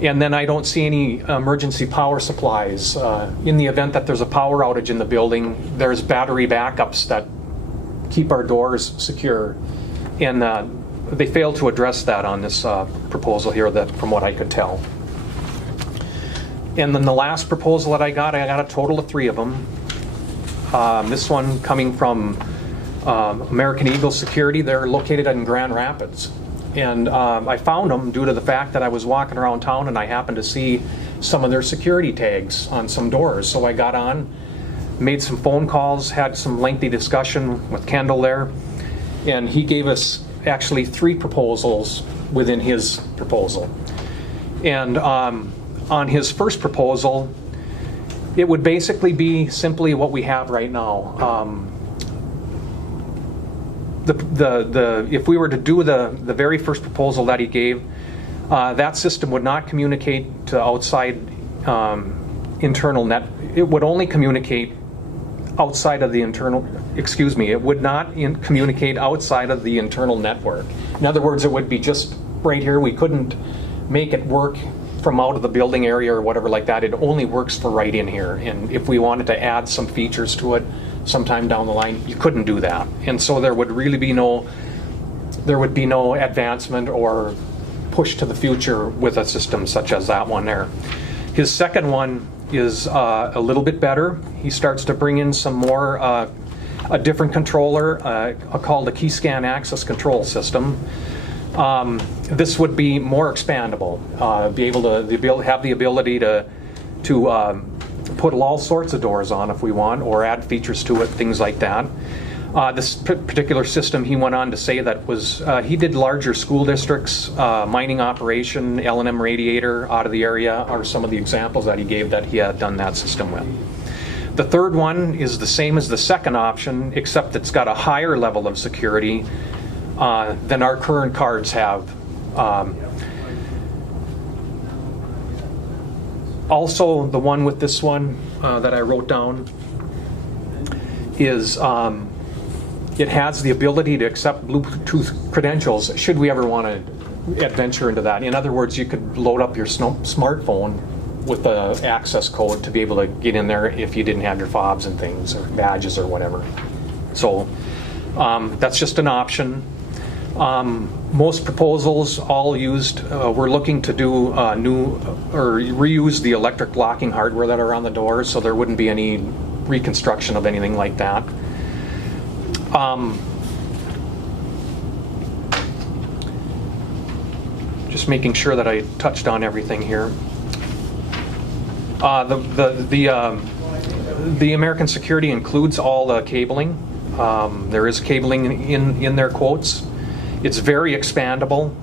And then I don't see any emergency power supplies. In the event that there's a power outage in the building, there's battery backups that keep our doors secure. And they failed to address that on this proposal here, that from what I could tell. And then the last proposal that I got a total of 3 of them. This one coming from American Eagle Security. They're located in Grand Rapids. And I found them due to the fact that I was walking around town and I happened to see some of their security tags on some doors. So I got on, made some phone calls, had some lengthy discussion with Kendall there, and he gave us actually 3 proposals within his proposal. And on his first proposal, it would basically be simply what we have right now. If we were to do the very first proposal that he gave, that system would not communicate to outside internal net. It would only communicate outside of the internal it would not communicate outside of the internal network. In other words, it would be just right here. We couldn't make it work from out of the building area or whatever like that. It only works for right in here. And if we wanted to add some features to it sometime down the line, you couldn't do that. And so there would be no advancement or push to the future with a system such as that one there. His second one is a little bit better. He starts to bring in some more, a different controller called the key scan access control system. This would be more expandable, have the ability to put all sorts of doors on if we want, or add features to it, things like that. This particular system, he went on to say that was, he did larger school districts, mining operation, L&M radiator out of the area are some of the examples that he gave that he had done that system with. The third one is the same as the second option, except it's got a higher level of security than our current cards have. Also, the one with this one that I wrote down is it has the ability to accept Bluetooth credentials should we ever want to adventure into that. In other words, you could load up your smartphone with the access code to be able to get in there if you didn't have your fobs and things, or badges or whatever. So that's just an option. Most proposals all used, we're looking to do new or reuse the electric locking hardware that are on the doors, so there wouldn't be any reconstruction of anything like that. Just making sure that I touched on everything here. The American Security includes all the cabling. There is cabling in their quotes. It's very expandable.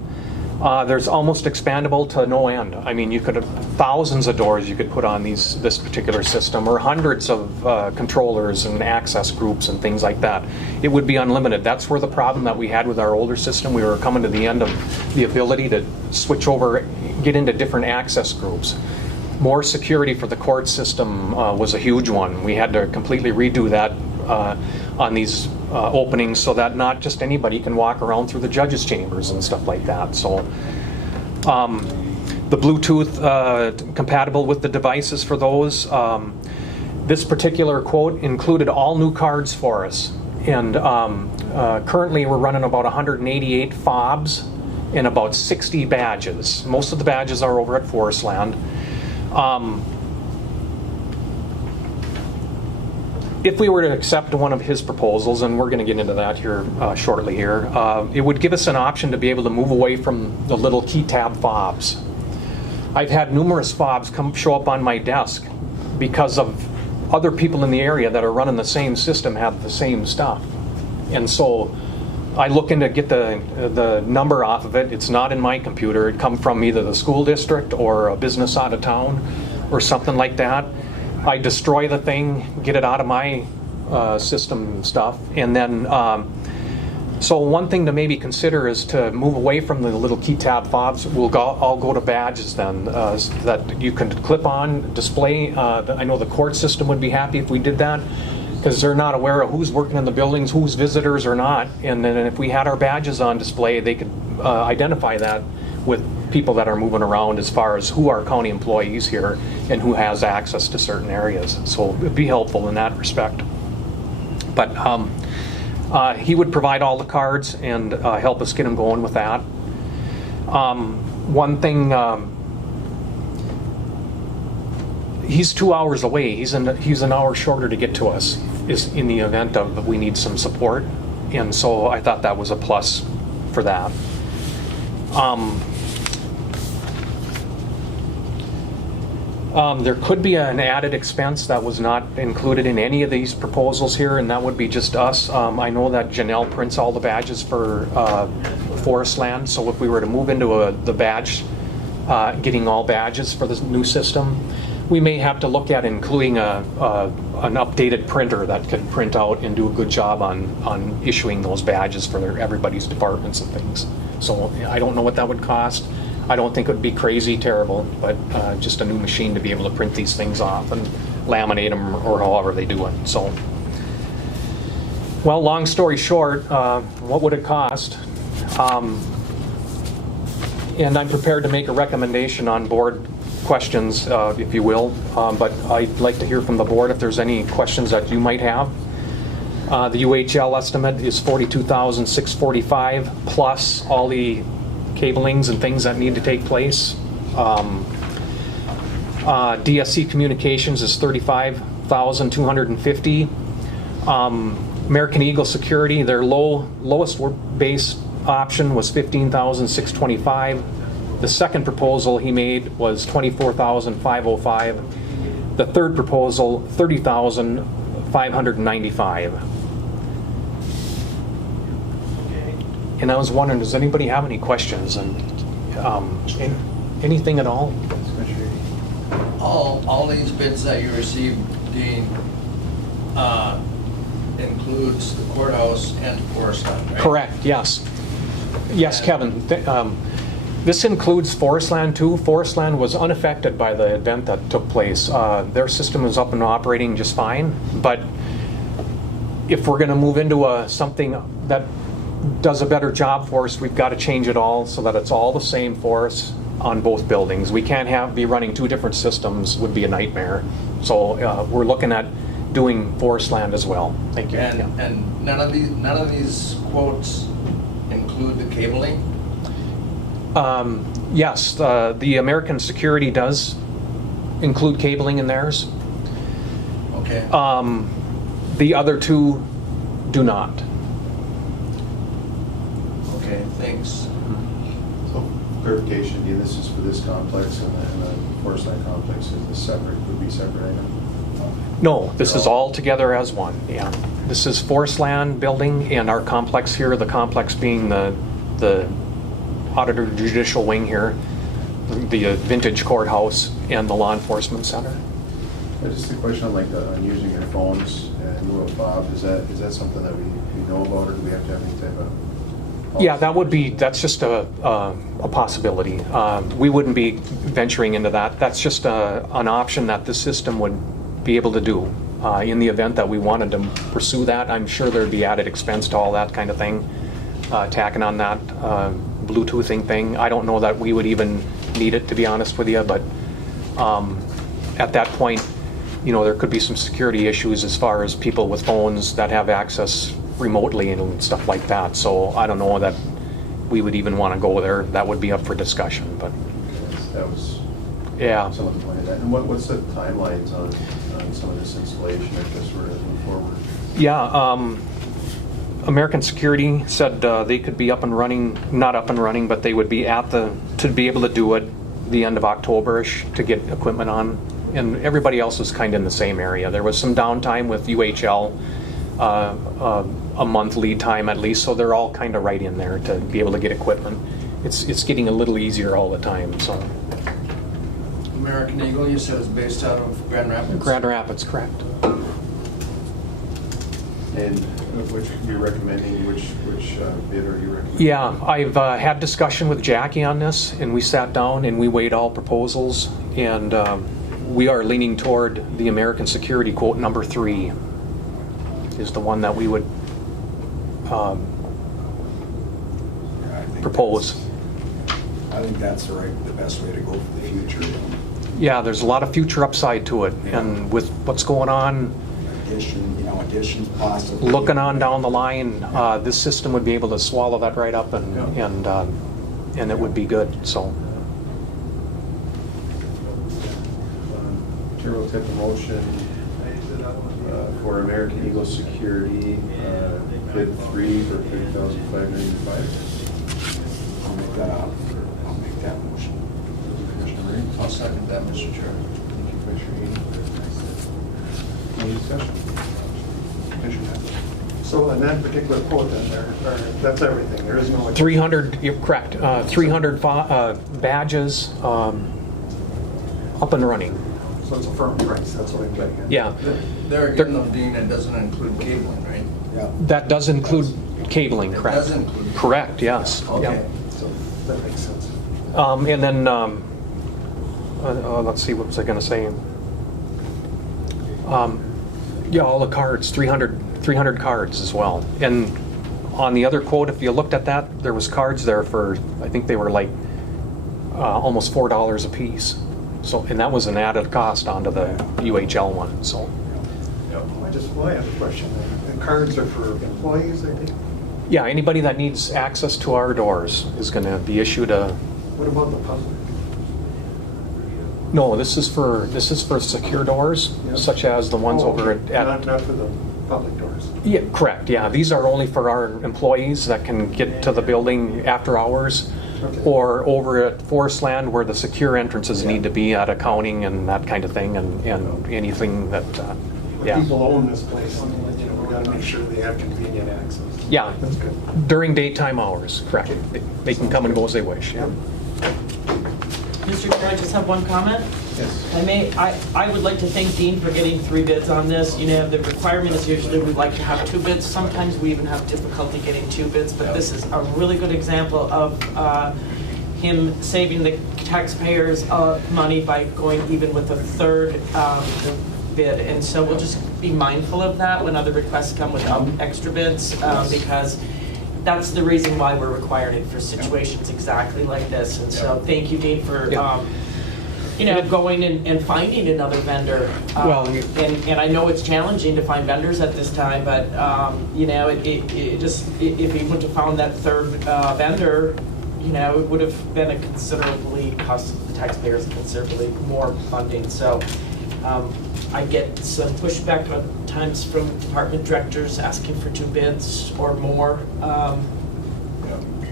There's almost expandable to no end. I mean, you could have thousands of doors you could put on this particular system, or hundreds of controllers and access groups and things like that. It would be unlimited. That's where the problem that we had with our older system. We were coming to the end of the ability to switch over, get into different access groups. More security for the court system was a huge one. We had to completely redo that on these openings so that not just anybody can walk around through the judges' chambers and stuff like that. So the Bluetooth compatible with the devices for those. This particular quote included all new cards for us. And currently we're running about 188 fobs and about 60 badges. Most of the badges are over at Forestland. If we were to accept one of his proposals, and we're going to get into that here shortly here, it would give us an option to be able to move away from the little key tab fobs. I've had numerous fobs show up on my desk because of other people in the area that are running the same system have the same stuff. And so I look in to get the number off of it. It's not in my computer. It come from either the school district or a business out of town or something like that. I destroy the thing, get it out of my system stuff, and then so one thing to maybe consider is to move away from the little key tab fobs. I'll go to badges then that you can clip on, display. I know the court system would be happy if we did that, because they're not aware of who's working in the buildings, who's visitors or not, and then if we had our badges on display, they could identify that with people that are moving around as far as who are county employees here and who has access to certain areas. So it'd be helpful in that respect. But he would provide all the cards and help us get them going with that. One thing, he's 2 hours away. He's an hour shorter to get to us is in the event of we need some support. And so I thought that was a plus for that. There could be an added expense that was not included in any of these proposals here, and that would be just us. I know that Janelle prints all the badges for Forestland, so if we were to move into the badge, getting all badges for this new system, we may have to look at including an updated printer that could print out and do a good job on issuing those badges for everybody's departments and things. So I don't know what that would cost. I don't think it would be crazy terrible, but just a new machine to be able to print these things off and laminate them or however they do it. So Well, long story short, what would it cost? And I'm prepared to make a recommendation on board questions, if you will, but I'd like to hear from the board if there's any questions that you might have. The UHL estimate is $42,645 plus all the cablings and things that need to take place. DSC Communications is $35,250. American Eagle Security, their lowest base option was $15,625. The second proposal he made was $24,505. The third proposal, $30,595. And I was wondering, does anybody have any questions and anything at all? All these bids that you received, Dean, includes the courthouse and Forest Land, right? Correct, yes. Yes, Kevin. This includes Forest Land too. Forest Land was unaffected by the event that took place. Their system was up and operating just fine. But if we're going to move into something that does a better job for us, we've got to change it all so that it's all the same for us on both buildings. We can't be running two different systems, would be a nightmare. So we're looking at doing Forest Land as well. Thank you. And none of these quotes include the cabling? Yes, the American Security does include cabling in theirs. Okay. The other two do not. Okay, thanks. So clarification, Dean, this is for this complex and the Forest Land complex is the separate, would be separate item? No, this is all together as one, yeah. This is Forest Land building and our complex here, the complex being the Auditor Judicial Wing here, the Vintage Courthouse, and the Law Enforcement Center. Just a question on on using your phones in lieu of fob, is that something that we know about, or do we have to have any type of policy? Yeah, that's just a possibility. We wouldn't be venturing into that. That's just an option that the system would be able to do. In the event that we wanted to pursue that, I'm sure there'd be added expense to all that kind of thing, tacking on that Bluetoothing thing. I don't know that we would even need it, to be honest with you, but at that point, there could be some security issues as far as people with phones that have access remotely and stuff like that. So I don't know that we would even want to go there. That would be up for discussion, but That was someone pointed that. And what's the timelines on some of this installation if this were to move forward? Yeah, American Security said they could be up and running, not up and running, but they would be to be able to do it the end of October-ish to get equipment on. And everybody else was kind of in the same area. There was some downtime with UHL, a month lead time at least, so they're all kind of right in there to be able to get equipment. It's getting a little easier all the time, so. American Eagle, you said is based out of Grand Rapids? Grand Rapids, correct. And which you're recommending, which bid are you recommending? Yeah, I've had discussion with Jackie on this, and we sat down and we weighed all proposals, and we are leaning toward the American Security quote number 3 is the one that we would propose. I think that's the best way to go for the future. Yeah, there's a lot of future upside to it, and with what's going on, additions possibly. looking on down the line, this system would be able to swallow that right up, and it would be good. So. Chair will take a motion for American Eagle Security bid 3 for $30,595. I'll make that motion. Commissioner Ray? I'll second that, Mr. Chair. Thank you, Commissioner Eden. Any discussion? Commissioner Hassel? So in that particular quote then, that's everything, there is no... 300, you're correct, 300 badges up and running. So it's a firm price, that's what I'm getting at. Yeah. There again, though, Dean, it doesn't include cabling, right? Yeah. That does include cabling, correct? It does include. Correct, yes. Okay. Yeah. So that makes sense. And then, let's see, what was I going to say? Yeah, all the cards, 300 300 cards as well. And on the other quote, if you looked at that, there was cards there for, I think they were like almost $4 a piece. So, and that was an added cost onto the UHL one, so. I have a question. The cards are for employees, I think? Yeah, anybody that needs access to our doors is going to be issued a. What about the public? No, this is for secure doors, Yep. such as the ones over at. Not for the public doors. Yeah, correct. Yeah, these are only for our employees that can get to the building after hours, Okay. or over at Forest Land where the secure entrances need to be at accounting and that kind of thing, and anything that. Yeah. People own this place, and we got to make sure they have convenient access. Yeah, That's good. during daytime hours, correct. They can come and go as they wish. Yeah. Mr. Chair, I just have one comment. Yes. I would like to thank Dean for getting 3 bids on this. You know, the requirement is usually we'd like to have 2 bids. Sometimes we even have difficulty getting 2 bids, but this is a really good example of him saving the taxpayers money by going even with a 3rd bid. And so we'll just be mindful of that when other requests come with extra bids, because that's the reason why we're requiring it for situations exactly like this. And so thank you, Dean, for going and finding another vendor. And I know it's challenging to find vendors at this time, but it just, if he would have found that 3rd vendor, it would have been a considerably cost the taxpayers considerably more funding. So I get some pushback at times from department directors asking for 2 bids or more.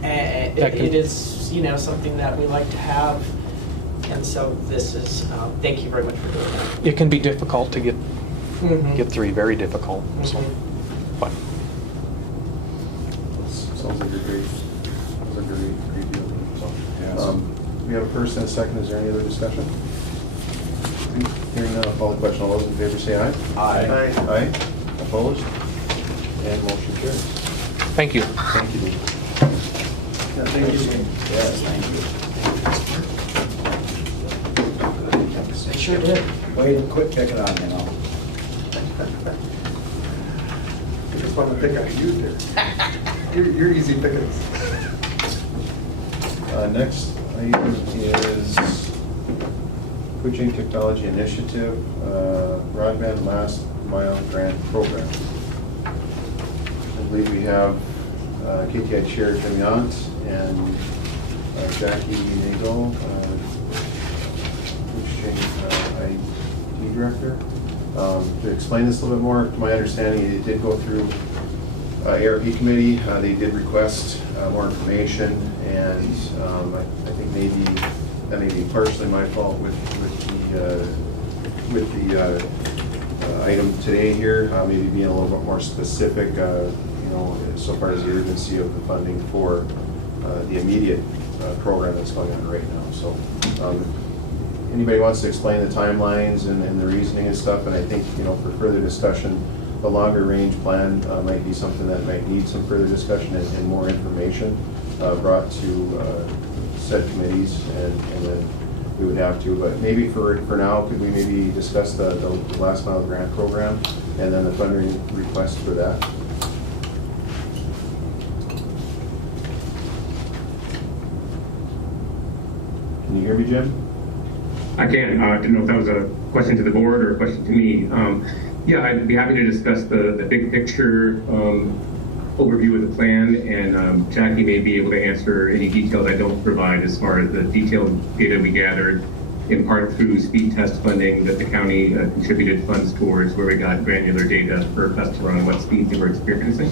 And it is, something that we like to have. And so this is, thank you very much for doing that. It can be difficult to get 3, very difficult. So, but Sounds like a great deal. So, we have a first and a second. Is there any other discussion? Hearing none, I'll call the question. All those in favor say aye. Aye. Aye. Opposed? And motion carries. thank you. Thank you, Dean. Yeah, thank you. Yes, thank you. I sure did. Way to quit picking on me now. I just want to pick on you there. You're easy pickings. Next item is Koochiching Technology Initiative, Broadband Last Mile Grant Program. I believe we have KTI Chair Jim Yant and Jackie Nagle, Koochiching IT Director. To explain this a little bit more, to my understanding, it did go through ARP committee. They did request more information, and I think maybe that may be partially my fault with the item today here, maybe being a little bit more specific, so far as the urgency of the funding for the immediate program that's going on right now. So anybody wants to explain the timelines and the reasoning and stuff, and I think, for further discussion, the longer range plan might be something that might need some further discussion and more information brought to said committees, and then we would have to, but maybe for now, could we maybe discuss the last mile grant program and then the funding request for that? Can you hear me, Jim? I can. Didn't know if that was a question to the board or a question to me. Yeah, I'd be happy to discuss the big picture overview of the plan, and Jackie may be able to answer any details I don't provide as far as the detailed data we gathered, in part through speed test funding that the county contributed funds towards, where we got granular data per customer on what speeds they were experiencing,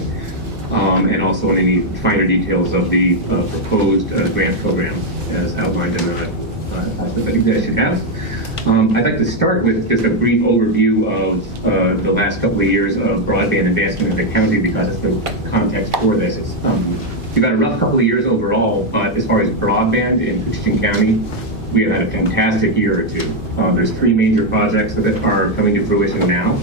and also on any finer details of the proposed grant program as outlined in the that you guys should have. I'd like to start with just a brief overview of the last couple of years of broadband advancement in the county, because it's the context for this. We've had a rough couple of years overall, but as far as broadband in Koochiching County, we have had a fantastic year or two. There's 3 major projects that are coming to fruition now,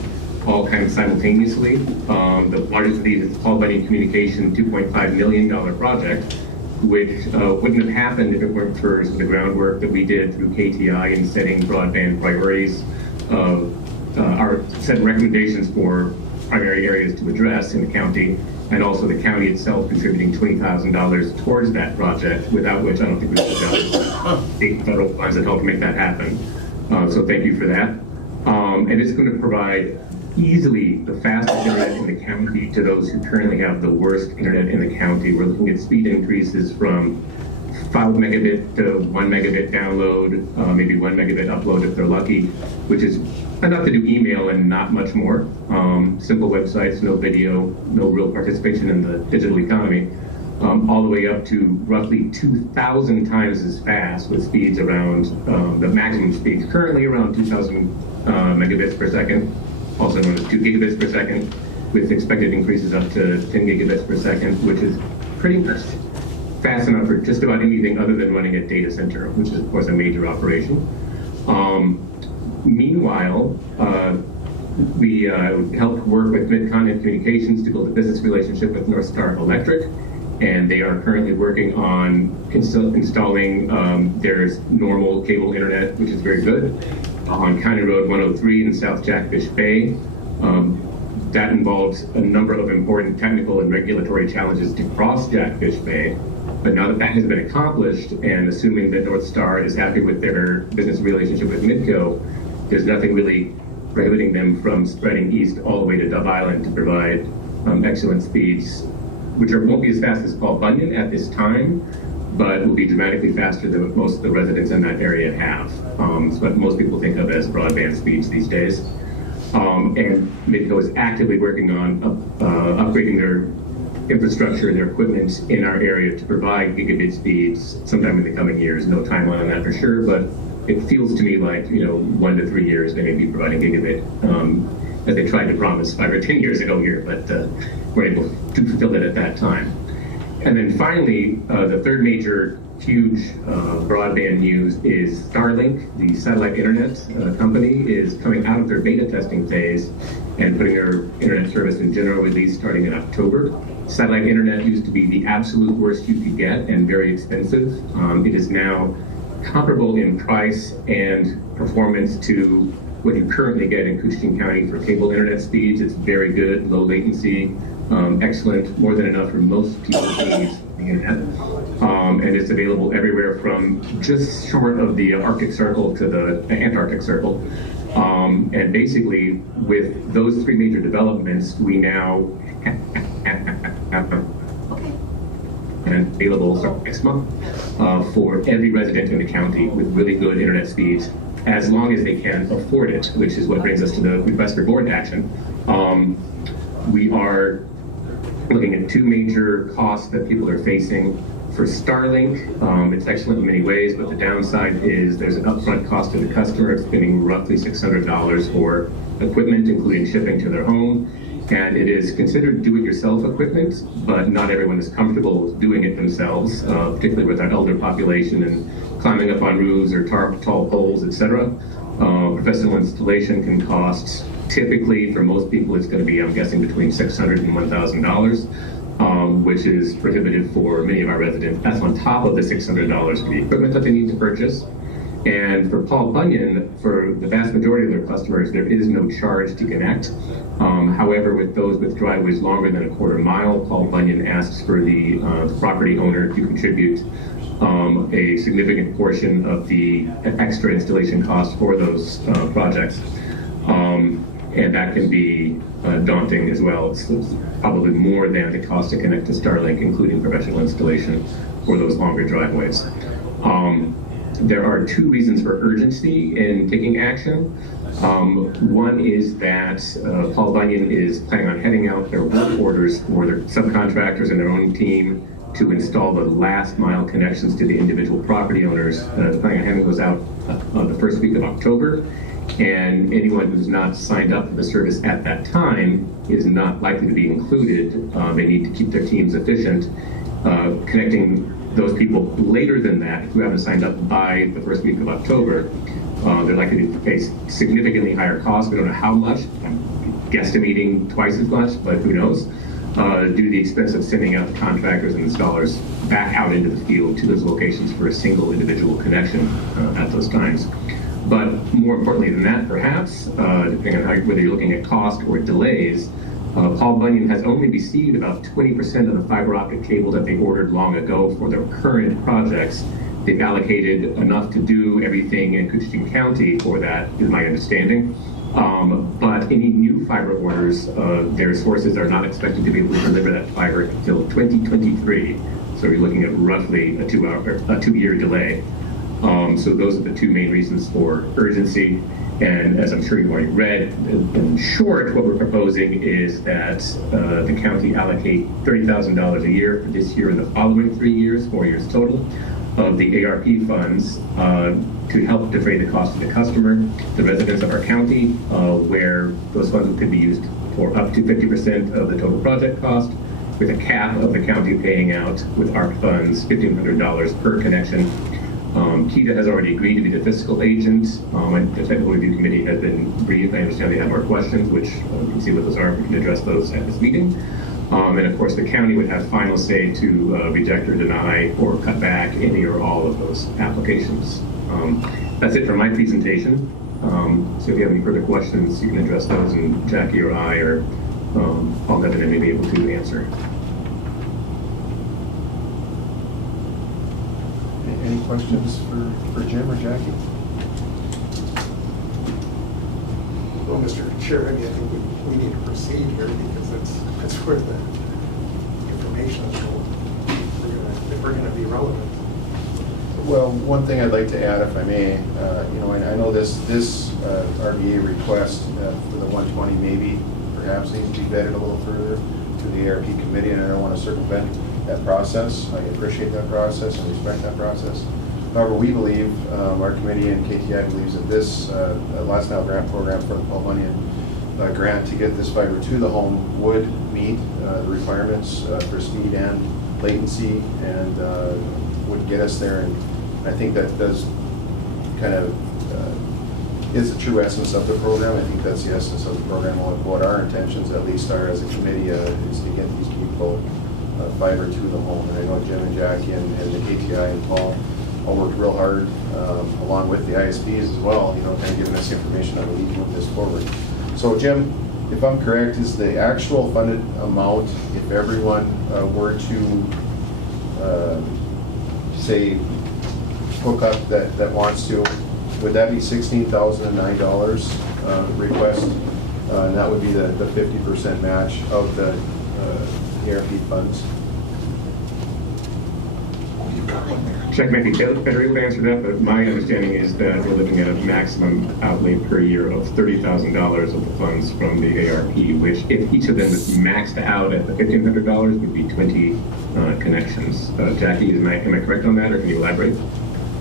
all kind of simultaneously. The largest of these is the Paul Bunyan Communication $2.5 million project, which wouldn't have happened if it weren't for the groundwork that we did through KTI in setting broadband priorities, our set recommendations for primary areas to address in the county, and also the county itself contributing $20,000 towards that project, without which I don't think we would have done state and federal funds that help make that happen. So thank you for that. And it's going to provide easily the fastest internet in the county to those who currently have the worst internet in the county. We're looking at speed increases from 5 megabit to 1 megabit download, maybe 1 megabit upload if they're lucky, which is enough to do email and not much more. Simple websites, no video, no real participation in the digital economy, all the way up to roughly 2,000 times as fast with speeds around the maximum speeds currently around 2,000 megabits per second, also known as 2 gigabits per second, with expected increases up to 10 gigabits per second, which is pretty much fast enough for just about anything other than running a data center, which is, of course, a major operation. Meanwhile, we helped work with Mid-Continent Communications to build a business relationship with North Star Electric, and they are currently working on installing their normal cable internet, which is very good, on County Road 103 in South Jackfish Bay. That involves a number of important technical and regulatory challenges to cross Jackfish Bay. But now that that has been accomplished, and assuming that North Star is happy with their business relationship with Midco, there's nothing really prohibiting them from spreading east all the way to Dove Island to provide excellent speeds, which won't be as fast as Paul Bunyan at this time, but will be dramatically faster than what most of the residents in that area have. It's what most people think of as broadband speeds these days. And Midco is actively working on upgrading their infrastructure and their equipment in our area to provide gigabit speeds sometime in the coming years. No timeline on that for sure, but it feels to me like, 1 to 3 years they may be providing gigabit, as they tried to promise 5 or 10 years ago here, but we're able to fulfill it at that time. And then finally, the third major huge broadband news is Starlink, the satellite internet company, is coming out of their beta testing phase and putting their internet service in general release starting in October. Satellite internet used to be the absolute worst you could get and very expensive. It is now comparable in price and performance to what you currently get in Koochiching County for cable internet speeds. It's very good, low latency, excellent, more than enough for most people's needs on the internet. And it's available everywhere from just short of the Arctic Circle to the Antarctic Circle. And basically, with those three major developments, we now have and available next month for every resident in the county with really good internet speeds, as long as they can afford it, which is what brings us to the request for board action. We are looking at two major costs that people are facing. For Starlink, it's excellent in many ways, but the downside is there's an upfront cost to the customer of spending roughly $600 for equipment, including shipping to their home. And it is considered do-it-yourself equipment, but not everyone is comfortable doing it themselves, particularly with our elder population and climbing up on roofs or tall poles, etc. Professional installation can cost, typically for most people, it's going to be, I'm guessing, between $600 and $1,000, which is prohibitive for many of our residents. That's on top of the $600 for the equipment that they need to purchase. And for Paul Bunyan, for the vast majority of their customers, there is no charge to connect. However, with those with driveways longer than a quarter mile, Paul Bunyan asks for the property owner to contribute a significant portion of the extra installation costs for those projects. And that can be daunting as well. It's probably more than the cost to connect to Starlink, including professional installation for those longer driveways. There are two reasons for urgency in taking action. One is that Paul Bunyan is planning on heading out their work orders for their subcontractors and their own team to install the last mile connections to the individual property owners. Planning on having those out the first week of October. And anyone who's not signed up for the service at that time is not likely to be included. They need to keep their teams efficient. Connecting those people later than that, who haven't signed up by the first week of October, they're likely to face significantly higher costs. We don't know how much. I'm guesstimating twice as much, but who knows, due to the expense of sending out the contractors and installers back out into the field to those locations for a single individual connection at those times. But more importantly than that, perhaps, depending on whether you're looking at cost or delays, Paul Bunyan has only received about 20% of the fiber optic cable that they ordered long ago for their current projects. They've allocated enough to do everything in Koochiching County for that, is my understanding. But any new fiber orders, their sources are not expected to be able to deliver that fiber until 2023. So you're looking at roughly a 2-year delay. So those are the two main reasons for urgency. And as I'm sure you've already read, in short, what we're proposing is that the county allocate $30,000 a year for this year and the following 3 years, 4 years total, of the ARP funds to help defray the cost to the customer, the residents of our county, where those funds could be used for up to 50% of the total project cost, with a cap of the county paying out with ARP funds $1,500 per connection. KEDA has already agreed to be the fiscal agent, and the Technical Review Committee has been briefed. I understand they have more questions, which you can see what those are. We can address those at this meeting. And of course, the county would have final say to reject or deny or cut back any or all of those applications. That's it for my presentation. So if you have any further questions, you can address those, and Jackie or I or Paul Devin may be able to answer. Any questions for Jim or Jackie? Well, Mr. Chair, I mean, I think we need to proceed here because that's where the information is going. If we're going to be relevant. Well, one thing I'd like to add, if I may, I know this RVA request for the 120 maybe perhaps needs to be vetted a little further to the ARP committee, and I don't want to circumvent that process. I appreciate that process and respect that process. However, we believe, our committee and KTI believes that this last mile grant program for the Paul Bunyan grant to get this fiber to the home would meet the requirements for speed and latency, and would get us there. And I think that does kind of is the true essence of the program. I think that's the essence of the program. What our intentions at least are as a committee is to get these people fiber to the home. And I know Jim and Jackie and the KTI and Paul all worked real hard, along with the ISPs as well, kind of giving us information on we need to move this forward. So Jim, if I'm correct, is the actual funded amount, if everyone were to, say, hook up that wants to, would that be $16,009 request? And that would be the 50% match of the ARP funds. Check might be better able to answer that, but my understanding is that we're looking at a maximum outlay per year of $30,000 of the funds from the ARP, which if each of them is maxed out at the $1,500 would be 20 connections. Jackie, am I correct on that, or can you elaborate?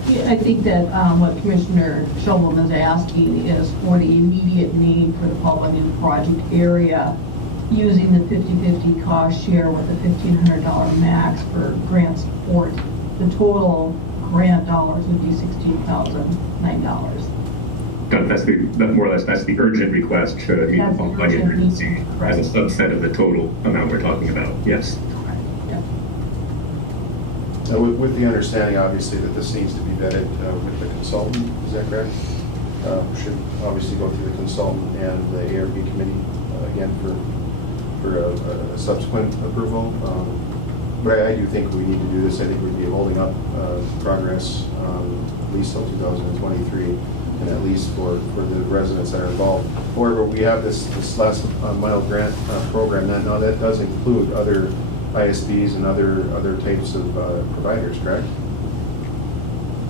Yeah, I think that what Commissioner Schulman is asking is for the immediate need for the Paul Bunyan project area, using the 50-50 cost share with a $1,500 max for grant support. The total grant dollars would be $16,009. That's more or less that's the urgent request should meet the Paul Bunyan emergency as a subset of the total amount we're talking about. Yes. Now, with the understanding, obviously, that this needs to be vetted with the consultant, is that correct? Should obviously go through the consultant and the ARP committee again for a subsequent approval. But I do think we need to do this. I think we'd be holding up progress at least till 2023, and at least for the residents that are involved. However, we have this last mile grant program. Now that does include other ISPs and other types of providers, correct?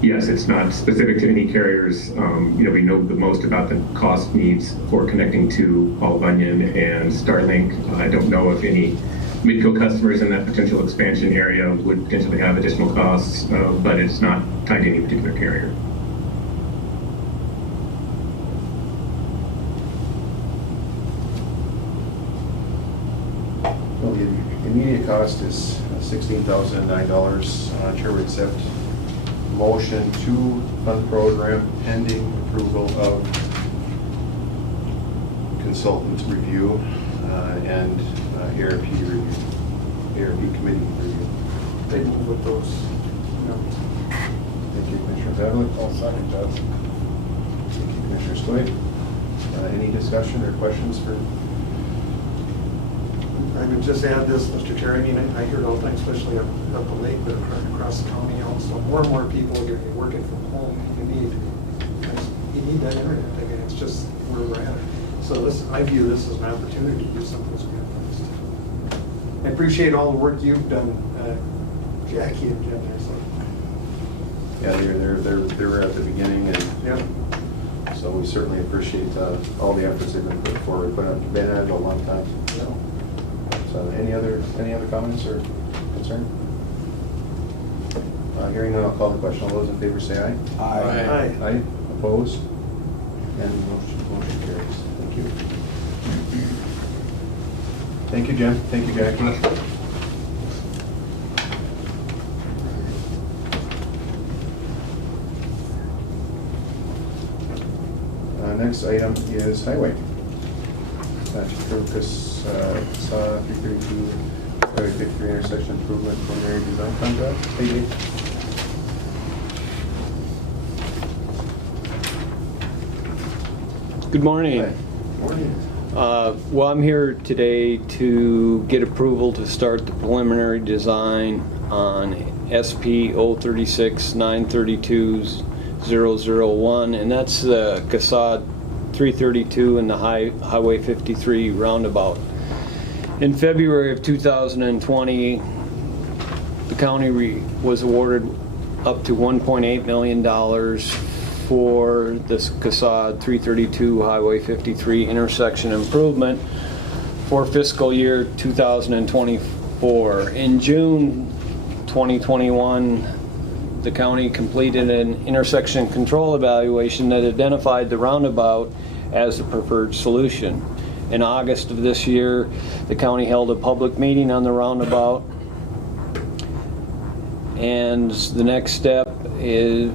Yes, it's not specific to any carriers. We know the most about the cost needs for connecting to Paul Bunyan and Starlink. I don't know if any Midco customers in that potential expansion area would potentially have additional costs, but it's not tied to any particular carrier. Well, the immediate cost is $16,009. Chair would accept motion to fund program pending approval of consultant review and ARP review, ARP committee review. They move with those. Thank you, Commissioner Pavlik. All second, Judge. Thank you, Commissioner Stoy. Any discussion or questions for I would just add this, Mr. Chair, I mean, I hear it all the time, especially up the lake, but across the county also, more and more people are working from home. You need that internet. I mean, it's just where we're at. So I view this as an opportunity to do something that's good. I appreciate all the work you've done, Jackie and Jen there. So. Yeah, they were at the beginning, and Yeah. so we certainly appreciate all the efforts they've been putting forward. Been at it a long time. So any other comments or concern? Hearing none, I'll call the question. All those in favor say aye. Aye. Aye. Opposed? And motion carries. Thank you. Thank you, Jen. Thank you, Jackie. Next item is highway. To approve this 332 Highway 53 intersection improvement preliminary design contract. Hey, Dave. Good morning. Hi. Morning. Well, I'm here today to get approval to start the preliminary design on SP 036-932-001, and that's the CASAD 332 and the Highway 53 roundabout. In February of 2020, the county was awarded up to $1.8 million for this CASAD 332 Highway 53 intersection improvement for fiscal year 2024. In June 2021, the county completed an intersection control evaluation that identified the roundabout as the preferred solution. In August of this year, the county held a public meeting on the roundabout, and the next step is,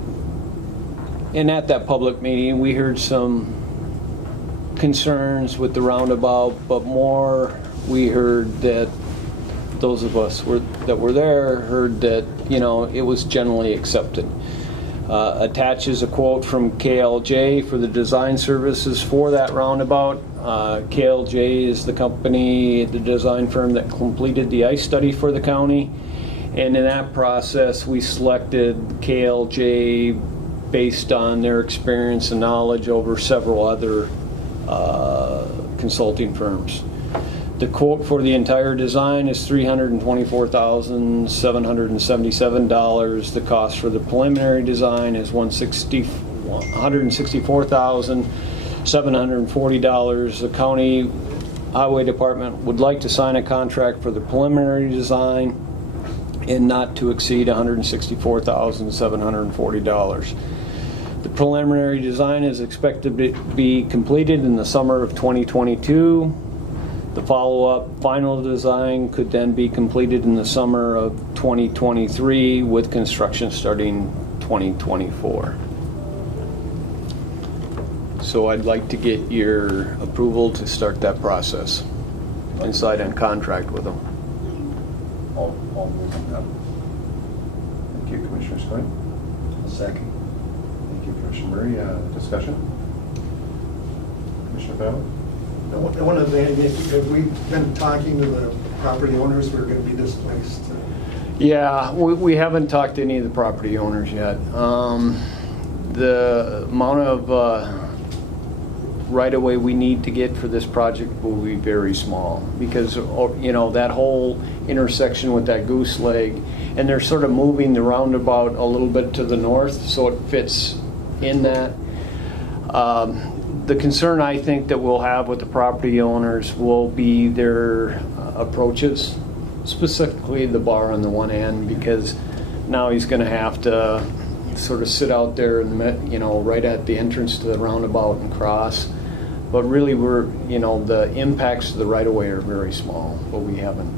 and at that public meeting, we heard some concerns with the roundabout, but more we heard that those of us that were there heard that, it was generally accepted. Attaches a quote from KLJ for the design services for that roundabout. KLJ is the company, the design firm that completed the ice study for the county. And in that process, we selected KLJ based on their experience and knowledge over several other consulting firms. The quote for the entire design is $324,777. The cost for the preliminary design is $164,740. The county highway department would like to sign a contract for the preliminary design and not to exceed $164,740. The preliminary design is expected to be completed in the summer of 2022. The follow-up final design could then be completed in the summer of 2023 with construction starting 2024. So I'd like to get your approval to start that process and sign a contract with them. All move on that. Thank you, Commissioner Skoye. Second. Thank you, Commissioner Murray. Discussion? Commissioner Fallon? One of the things, have we been talking to the property owners who are going to be displaced? Yeah, we haven't talked to any of the property owners yet. The amount of right-of-way we need to get for this project will be very small because, that whole intersection with that goose leg, and they're sort of moving the roundabout a little bit to the north so it fits in that. The concern I think that we'll have with the property owners will be their approaches, specifically the bar on the one end, because now he's going to have to sort of sit out there and right at the entrance to the roundabout and cross. But really, the impacts to the right-of-way are very small, but we haven't,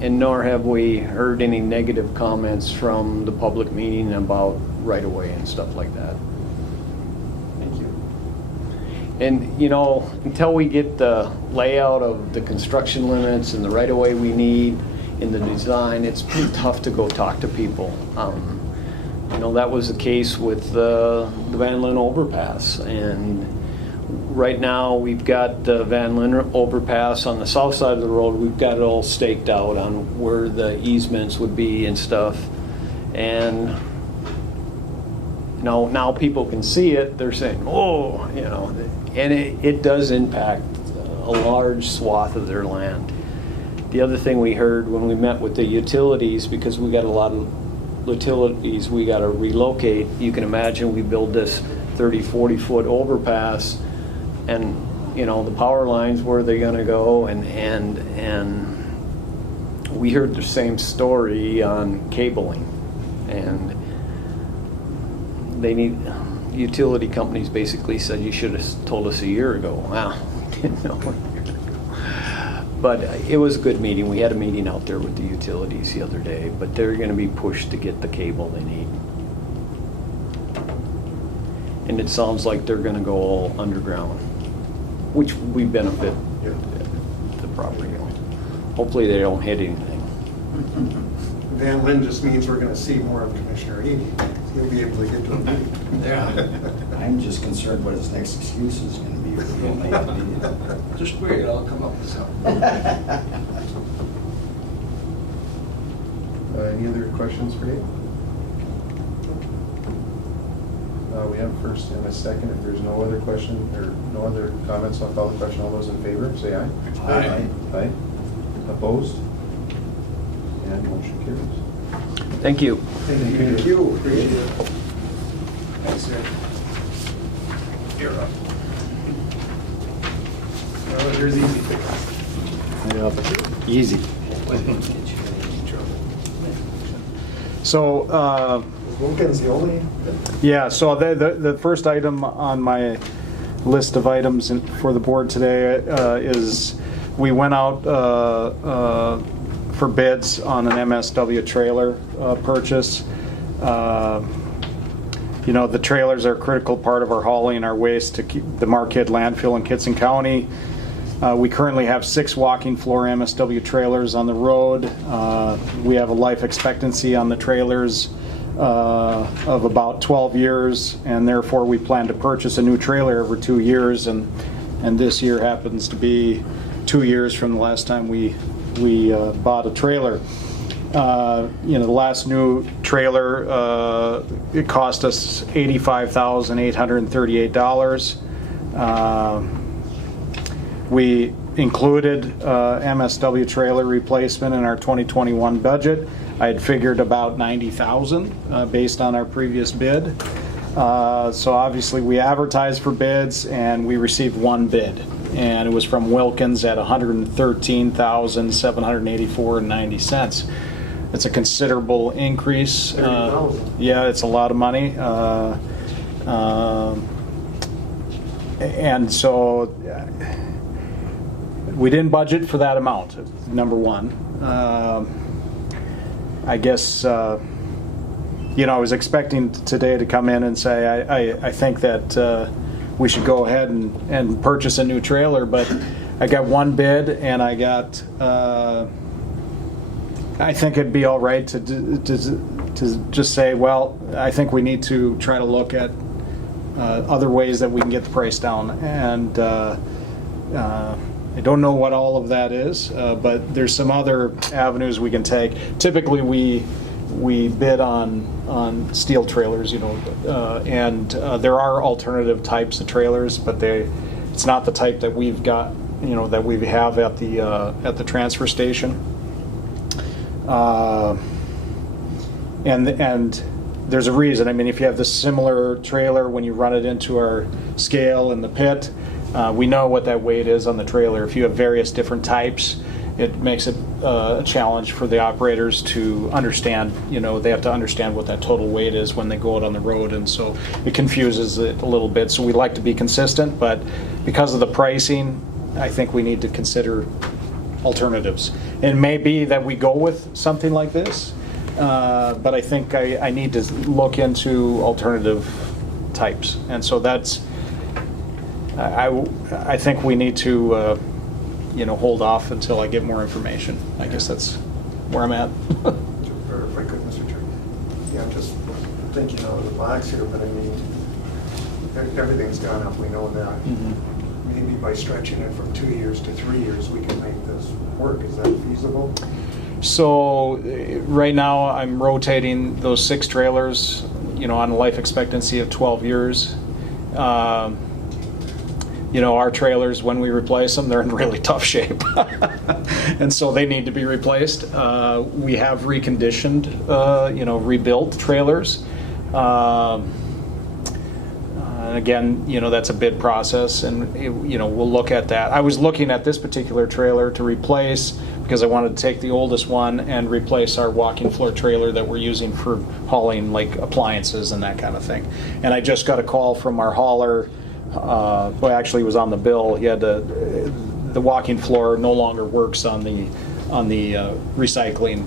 and nor have we heard any negative comments from the public meeting about right-of-way and stuff like that. And, until we get the layout of the construction limits and the right-of-way we need in the design, it's pretty tough to go talk to people. That was the case with the Van Linn overpass. And right now, we've got the Van Linen overpass on the south side of the road. We've got it all staked out on where the easements would be and stuff. And now people can see it. They're saying, oh, and it does impact a large swath of their land. The other thing we heard when we met with the utilities, because we got a lot of utilities we got to relocate, you can imagine we build this 30, 40-foot overpass, and the power lines, where they're going to go, and we heard the same story on cabling, and utility companies basically said, you should have told us a year ago. Wow, didn't know. But it was a good meeting. We had a meeting out there with the utilities the other day, but they're going to be pushed to get the cable they need. And it sounds like they're going to go all underground, which we benefit the property on. Hopefully they don't hit anything. Van Lin just means we're going to see more of Commissioner Eby. He'll be able to get to a meeting. Yeah. I'm just concerned what his next excuse is going to be. Just wait, I'll come up with something. Any other questions for Dave? We have a first and a second. If there's no other question or no other comments, I'll call the question. All those in favor, say aye. Aye. Aye. Opposed? And motion carries. Thank you. Thank you. Appreciate it. Thanks, sir. You're up. Here's easy pickup. Easy. So, Wilkins the only? yeah, so the first item on my list of items for the board today is we went out for bids on an MSW trailer purchase. The trailers are a critical part of our hauling our waste to keep the Marquette landfill in Koochiching County. We currently have 6 walking floor MSW trailers on the road. We have a life expectancy on the trailers of about 12 years, and therefore we plan to purchase a new trailer every 2 years, and this year happens to be 2 years from the last time we bought a trailer. The last new trailer, it cost us $85,838. We included MSW trailer replacement in our 2021 budget. I had figured about $90,000 based on our previous bid. So obviously we advertised for bids and we received one bid, and it was from Wilkins at $113,784.90. It's a considerable increase. Yeah, it's a lot of money. And so we didn't budget for that amount, number one. I guess, I was expecting today to come in and say, I think that we should go ahead and purchase a new trailer, but I got one bid, and I got, I think it'd be all right to just say, well, I think we need to try to look at other ways that we can get the price down. And I don't know what all of that is, but there's some other avenues we can take. Typically, we bid on steel trailers, and there are alternative types of trailers, but it's not the type that we've got, that we have at the transfer station. And there's a reason. I mean, if you have this similar trailer, when you run it into our scale in the pit, we know what that weight is on the trailer. If you have various different types, it makes it a challenge for the operators to understand. They have to understand what that total weight is when they go out on the road, and so it confuses it a little bit. So we like to be consistent, but because of the pricing, I think we need to consider alternatives. It may be that we go with something like this, but I think I need to look into alternative types, and so that's. I think we need to, hold off until I get more information. I guess that's where I'm at. Or if I could, Mr. Chair. Yeah, I'm just thinking out of the box here, but I mean, everything's gone up. We know that. Mm-hmm. maybe by stretching it from 2 years to 3 years, we can make this work. Is that feasible? So right now, I'm rotating those 6 trailers, on a life expectancy of 12 years. Our trailers, when we replace them, they're in really tough shape. And so they need to be replaced. We have reconditioned, rebuilt trailers. Again, that's a bid process, and we'll look at that. I was looking at this particular trailer to replace because I wanted to take the oldest one and replace our walking floor trailer that we're using for hauling like appliances and that kind of thing. And I just got a call from our hauler. Actually, it was on the bill. He had the walking floor no longer works on the recycling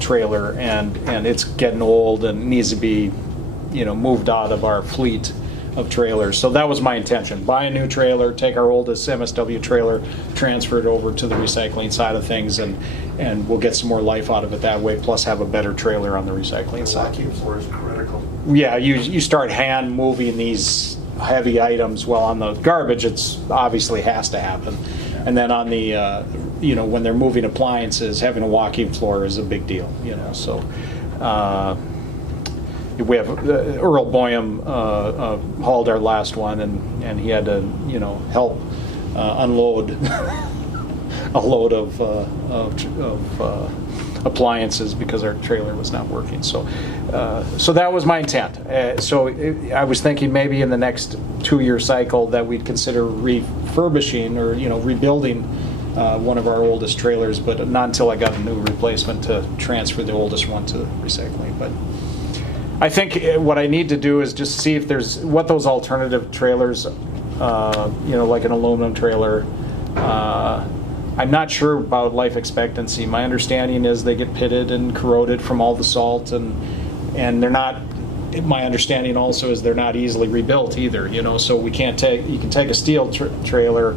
trailer, and it's getting old and needs to be moved out of our fleet of trailers. So that was my intention. Buy a new trailer, take our oldest MSW trailer, transfer it over to the recycling side of things, and we'll get some more life out of it that way, plus have a better trailer on the recycling side. The walking floor is critical. Yeah, you start hand moving these heavy items. Well, on the garbage, it's obviously has to happen. And then on the, when they're moving appliances, having a walking floor is a big deal, so. We have Earl Boyum hauled our last one, and he had to help unload a load of appliances because our trailer was not working. So that was my intent. I was thinking maybe in the next 2-year cycle that we'd consider refurbishing or rebuilding one of our oldest trailers, but not until I got a new replacement to transfer the oldest one to recycling. But I think what I need to do is just see if there's what those alternative trailers, like an aluminum trailer. I'm not sure about life expectancy. My understanding is they get pitted and corroded from all the salt, and they're not. My understanding also is they're not easily rebuilt either. So you can take a steel trailer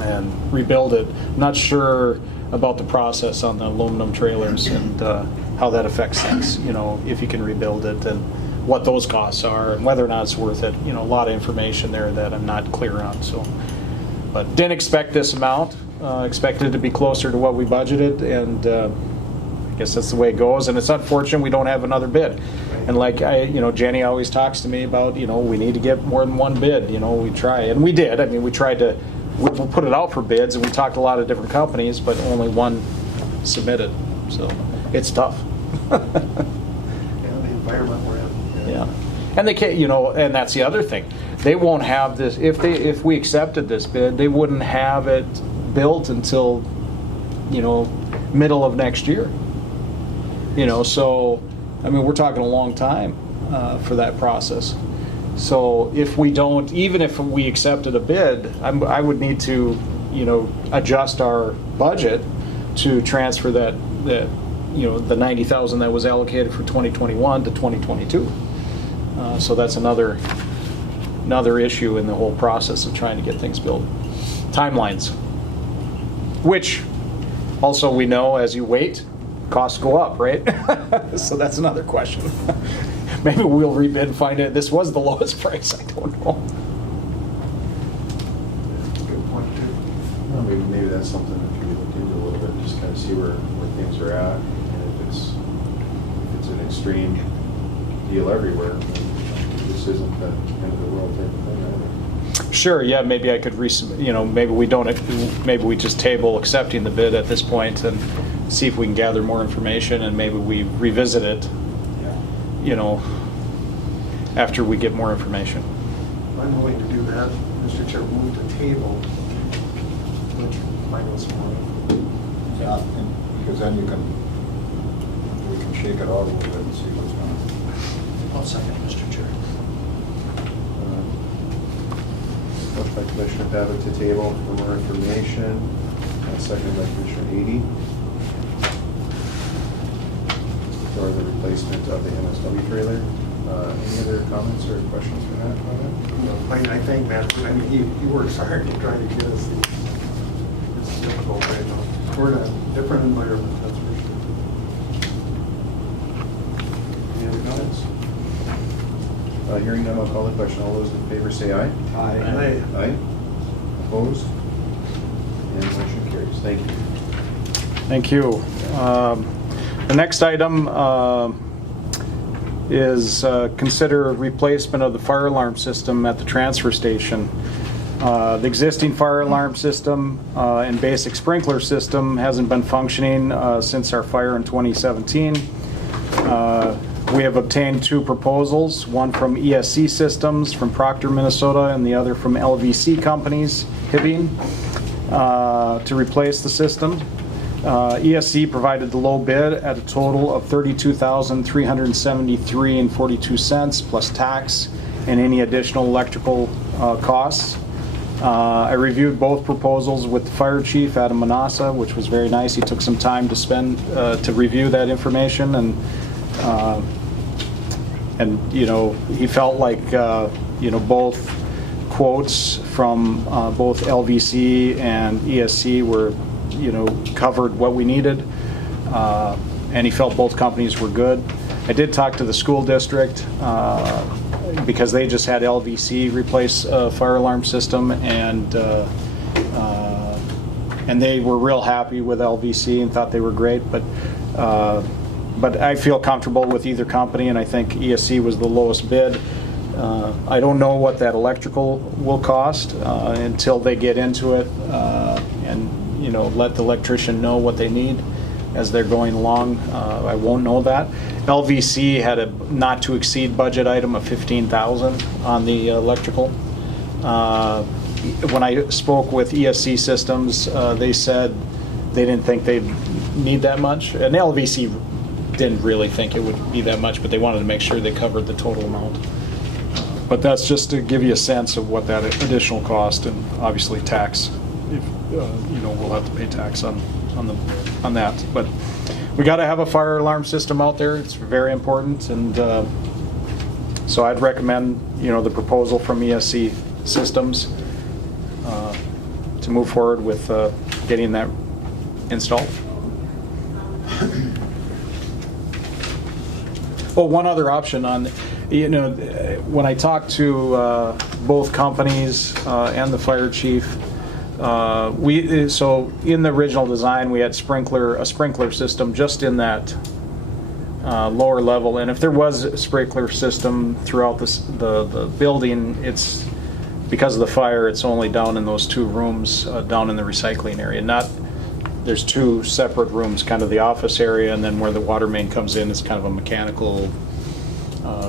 and rebuild it. I'm not sure about the process on the aluminum trailers and how that affects things, if you can rebuild it and what those costs are and whether or not it's worth it. A lot of information there that I'm not clear on. So, but didn't expect this amount. Expected it to be closer to what we budgeted, and I guess that's the way it goes. And it's unfortunate we don't have another bid. And like Jenny always talks to me about, we need to get more than one bid. We try, and we did. I mean, we tried to. We put it out for bids, and we talked to a lot of different companies, but only one submitted. So it's tough. The environment we're in. Yeah, and they can't, and that's the other thing. They won't have this if we accepted this bid. They wouldn't have it built until middle of next year. So I mean, we're talking a long time for that process. So if we don't, even if we accepted a bid, I would need to adjust our budget to transfer that the $90,000 that was allocated for 2021 to 2022. So that's another issue in the whole process of trying to get things built. Timelines, which also we know as you wait, costs go up, right? So that's another question. Maybe we'll rebid and find out this was the lowest price. I don't know. Good point, too. Well, maybe that's something that you look into a little bit, just kind of see where things are at, and if it's an extreme deal everywhere, then this isn't the end of the world type of thing either. Sure. Yeah. Maybe I could maybe we don't. Maybe we just table accepting the bid at this point and see if we can gather more information, and maybe we revisit it. After we get more information. I'm willing to do that, Mr. Chair. Move the table, which might was more. Yeah, because then we can shake it out a little bit and see what's going on. I'll second, Mr. Chair. Motion by Commissioner Pavitt to table for more information. Second by Commissioner Ady. For the replacement of the MSW trailer. Any other comments or questions for that? I thank Matt. I mean, he works hard to try to get us these. It's difficult right now. We're in a different environment, that's for sure. Any other comments? Hearing none, I'll call the question. All those in favor say aye. Aye. Aye. Opposed? And motion carries. Thank you. Thank you. The next item is consider replacement of the fire alarm system at the transfer station. The existing fire alarm system and basic sprinkler system hasn't been functioning since our fire in 2017. We have obtained 2 proposals, one from ESC Systems from Proctor, Minnesota, and the other from LVC Companies, Hibbing, to replace the system. ESC provided the low bid at a total of $32,373.42 plus tax and any additional electrical costs. I reviewed both proposals with the fire chief, Adam Manassa, which was very nice. He took some time to spend to review that information, and you know, he felt like you know, both quotes from both LVC and ESC were, you know, covered what we needed, and he felt both companies were good. I did talk to the school district because they just had LVC replace a fire alarm system, and they were real happy with LVC and thought they were great, but I feel comfortable with either company, and I think ESC was the lowest bid. I don't know what that electrical will cost until they get into it, and you know, let the electrician know what they need as they're going along. I won't know that. LVC had a not to exceed budget item of $15,000 on the electrical. When I spoke with ESC Systems, they said they didn't think they'd need that much, and LVC didn't really think it would be that much, but they wanted to make sure they covered the total amount. But that's just to give you a sense of what that additional cost, and obviously tax. If, you know, we'll have to pay tax on that. But we got to have a fire alarm system out there. It's very important, and so I'd recommend, you know, the proposal from ESC Systems to move forward with getting that installed. Oh, one other option on, you know, when I talked to both companies and the fire chief, so in the original design we had a sprinkler system just in that lower level, and if there was a sprinkler system throughout the building, it's because of the fire, it's only down in those 2 rooms down in the recycling area. There's 2 separate rooms, kind of the office area, and then where the water main comes in is kind of a mechanical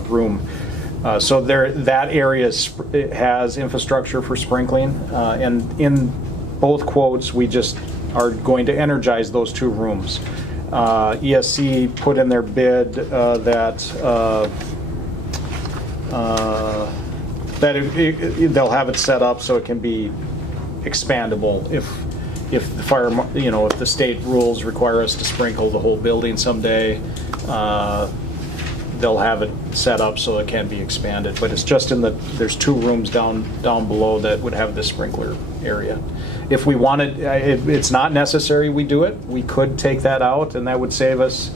room. So that area has infrastructure for sprinkling, and in both quotes we just are going to energize those 2 rooms. ESC put in their bid that they'll have it set up so it can be expandable if the fire, you know, if the state rules require us to sprinkle the whole building someday, they'll have it set up so it can be expanded. But it's just there's 2 rooms down below that would have this sprinkler area. If we wanted, it's not necessary we do it. We could take that out, and that would save us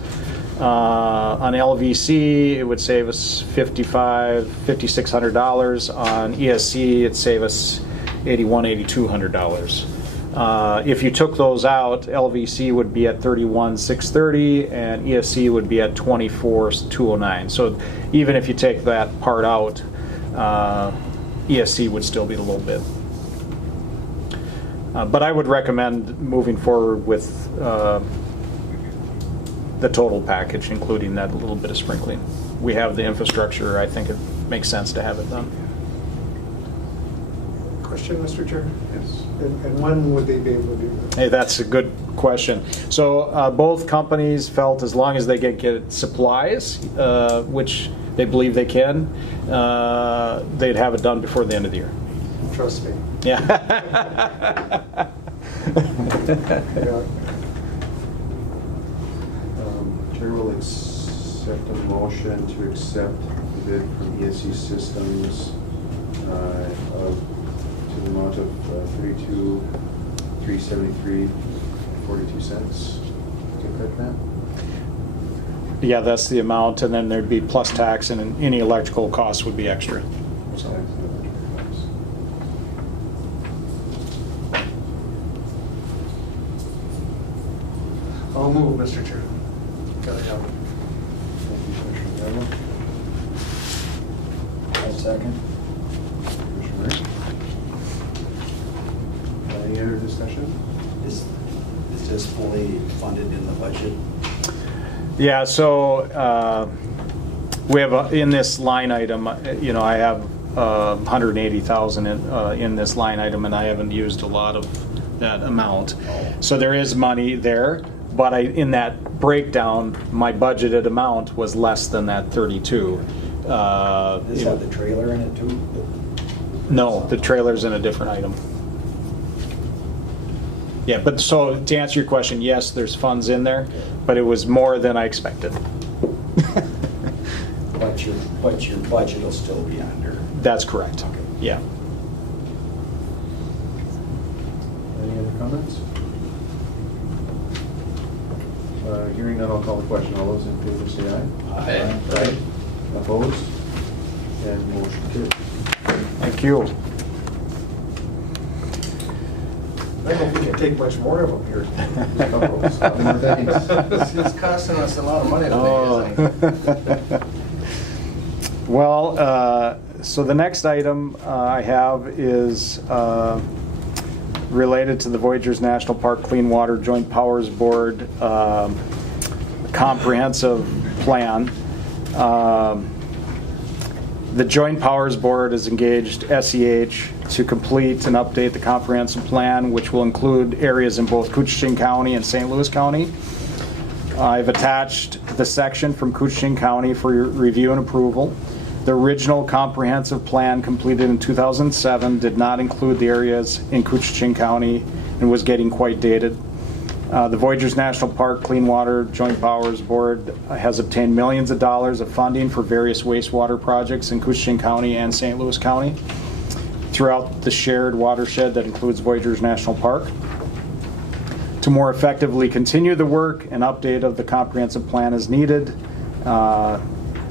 on LVC. It would save us $5,600. On ESC, it'd save us $8,200. If you took those out, LVC would be at $31,630 and ESC would be at $24,209. So even if you take that part out, ESC would still be the low bid. But I would recommend moving forward with the total package, including that little bit of sprinkling. We have the infrastructure. I think it makes sense to have it done. Question, Mr. Chair? Yes. And when would they be able to do that? Hey, that's a good question. So both companies felt as long as they get supplies, which they believe they can, they'd have it done before the end of the year. Trust me. Yeah. Chair will accept a motion to accept the bid from ESC Systems to the amount of $32,373.42. Correct that? Yeah, that's the amount, and then there'd be plus tax, and any electrical costs would be extra. So. I'll move, Mr. Chair. Gotta have it. I'll second. Commissioner Ray. Any other discussion? Is this fully funded in the budget? Yeah, so we have, in this line item, you know, I have 180,000 in this line item, and I haven't used a lot of that amount. So there is money there, but in that breakdown, my budgeted amount was less than that 32. Does it have the trailer in it too? No, the trailer's in a different item. Yeah, but so to answer your question, yes, there's funds in there, but it was more than I expected. But your budget will still be under. That's correct. Okay. Yeah. Any other comments? Hearing none, I'll call the question. All those in favor say aye. Aye. Aye. Opposed? And motion carried. Thank you. I don't think we can take much more of them here. It's costing us a lot of money to make this thing. Well, so the next item I have is related to the Voyageurs National Park Clean Water Joint Powers Board comprehensive plan. The Joint Powers Board has engaged SEH to complete and update the comprehensive plan, which will include areas in both Koochiching County and St. Louis County. I've attached the section from Koochiching County for your review and approval. The original comprehensive plan completed in 2007 did not include the areas in Koochiching County and was getting quite dated. The Voyageurs National Park Clean Water Joint Powers Board has obtained millions of dollars of funding for various wastewater projects in Koochiching County and St. Louis County throughout the shared watershed that includes Voyageurs National Park. To more effectively continue the work, an update of the comprehensive plan is needed.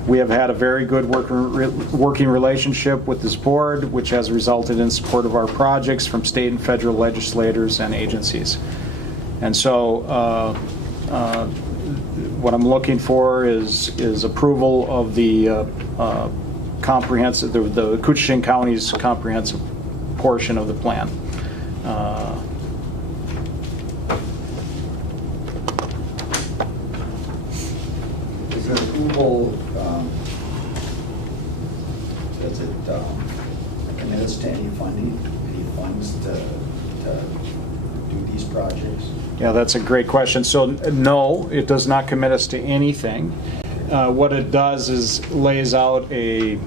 We have had a very good working relationship with this board, which has resulted in support of our projects from state and federal legislators and agencies. And so what I'm looking for is approval of the comprehensive, the Koochiching County's comprehensive portion of the plan. Is there approval, does it commit us to any funding, any funds to do these projects? Yeah, that's a great question. So no, it does not commit us to anything. What it does is lays out a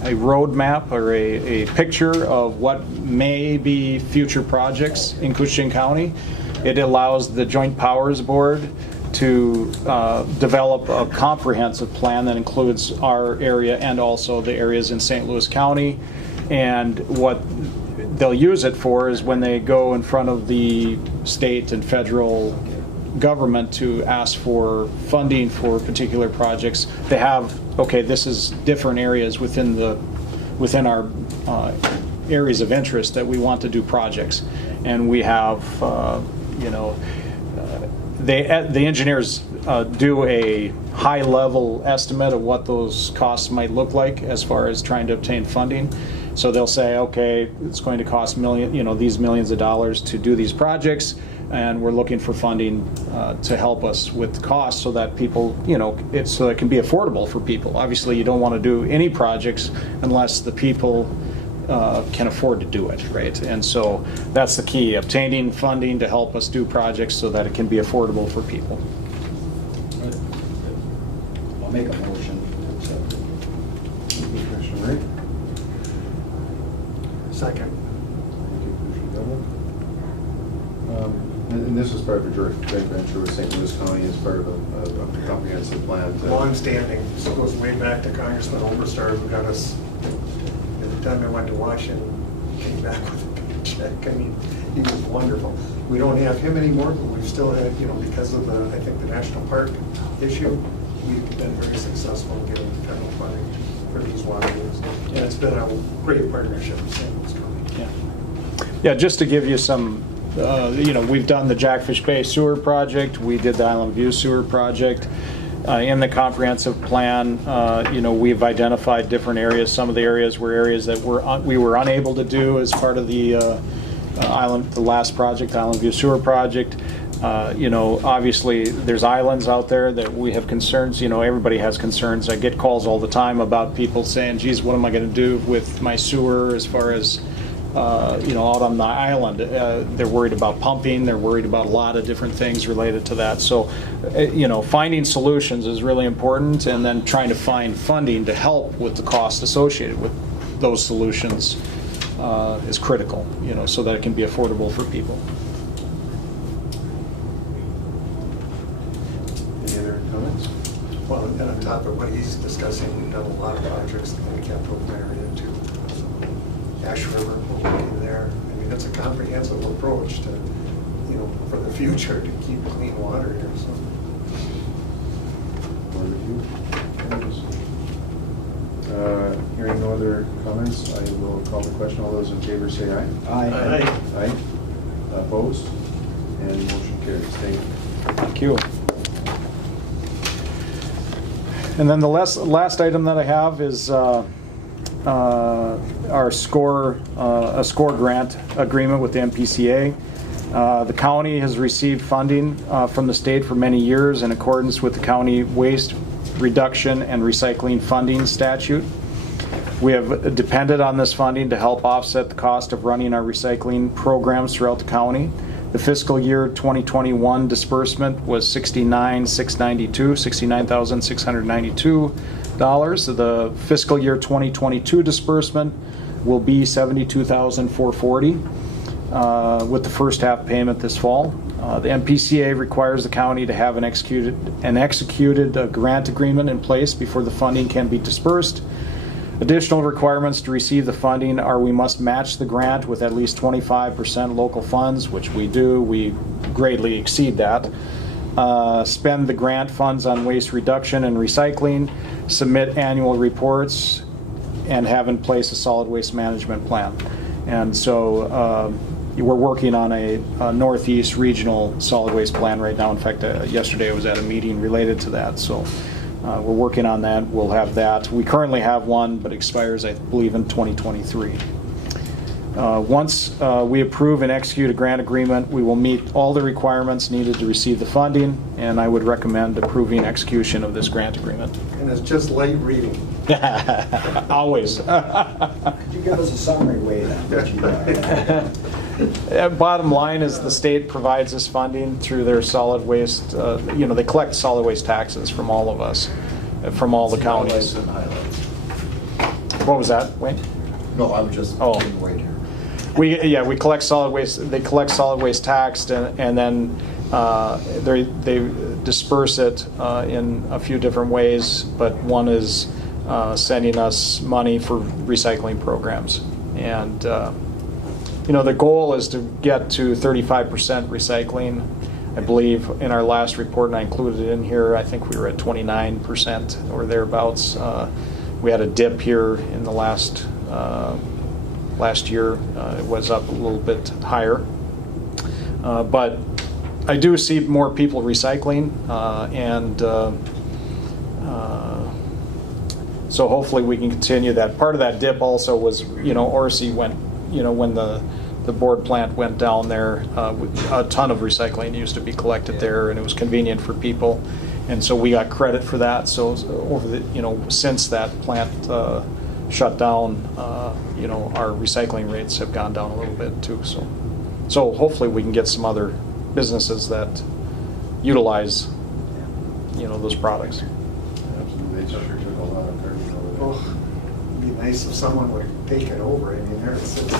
roadmap or a picture of what may be future projects in Koochiching County. It allows the Joint Powers Board to develop a comprehensive plan that includes our area and also the areas in St. Louis County. And what they'll use it for is when they go in front of the state and federal government to ask for funding for particular projects, they have, okay, this is different areas within our areas of interest that we want to do projects. And we have, the engineers do a high-level estimate of what those costs might look like as far as trying to obtain funding. So they'll say, okay, it's going to cost these millions of dollars to do these projects, and we're looking for funding to help us with the costs so that people, so it can be affordable for people. Obviously, you don't want to do any projects unless the people can afford to do it, right? And so that's the key, obtaining funding to help us do projects so that it can be affordable for people. I'll make a motion to accept it. Commissioner Ray. Second. Thank you, Commissioner Goble. And this is part of a joint venture with St. Louis County as part of a comprehensive plan. Long-standing, this goes way back to Congressman Oberstar, who got us, at the time I went to Washington, came back with a big check. I mean, he was wonderful. We don't have him anymore, but we've still had, because of the, I think, the national park issue, we've been very successful in getting federal funding for these water use. And it's been a great partnership with St. Louis County. Yeah, just to give you some we've done the Jackfish Bay Sewer Project, we did the Island View Sewer Project. In the comprehensive plan, we've identified different areas. Some of the areas were areas that we were unable to do as part of the last project, Island View Sewer Project. Obviously there's islands out there that we have concerns. Everybody has concerns. I get calls all the time about people saying, geez, what am I going to do with my sewer as far as out on the island. They're worried about pumping, they're worried about a lot of different things related to that. So, finding solutions is really important, and then trying to find funding to help with the cost associated with those solutions is critical, so that it can be affordable for people. Any other comments? Well, and on top of what he's discussing, we've done a lot of projects in the handicap program area too. Ash River, we're working there. I mean, it's a comprehensive approach to, for the future to keep clean water here, so. Hearing no other comments, I will call the question. All those in favor say aye. Aye. Aye. Opposed? And motion carries. Thank you. Thank you. And then the last item that I have is our SCORE grant agreement with the MPCA. The county has received funding from the state for many years in accordance with the county waste reduction and recycling funding statute. We have depended on this funding to help offset the cost of running our recycling programs throughout the county. The fiscal year 2021 disbursement was $69,692. The fiscal year 2022 disbursement will be $72,440 with the first half payment this fall. The MPCA requires the county to have an executed grant agreement in place before the funding can be dispersed. Additional requirements to receive the funding are we must match the grant with at least 25% local funds, which we do. We greatly exceed that. Spend the grant funds on waste reduction and recycling, submit annual reports, and have in place a solid waste management plan. And so we're working on a Northeast regional solid waste plan right now. In fact, yesterday I was at a meeting related to that. So we're working on that. We'll have that. We currently have one, but expires, I believe, in 2023. Once we approve and execute a grant agreement, we will meet all the requirements needed to receive the funding, and I would recommend approving execution of this grant agreement. And it's just light reading. Always. Could you give us a summary way then? Bottom line is the state provides this funding through their solid waste, they collect solid waste taxes from all of us, from all the counties. What was that, Wayne? No, I was just waiting here. We collect solid waste. They collect solid waste tax, and then they disperse it in a few different ways. But one is sending us money for recycling programs, and the goal is to get to 35% recycling. I believe in our last report, and I included it in here, I think we were at 29% or thereabouts. We had a dip here in the last year. It was up a little bit higher. But I do see more people recycling, so hopefully we can continue that. Part of that dip also was, Orsi went, when the board plant went down there, a ton of recycling used to be collected there, and it was convenient for people, and so we got credit for that. So over the, since that plant shut down, our recycling rates have gone down a little bit too. So hopefully we can get some other businesses that utilize, those products. Absolutely, they sure took a lot of garbage over there. Oh, it'd be nice if someone would take it over. I mean, there it sits.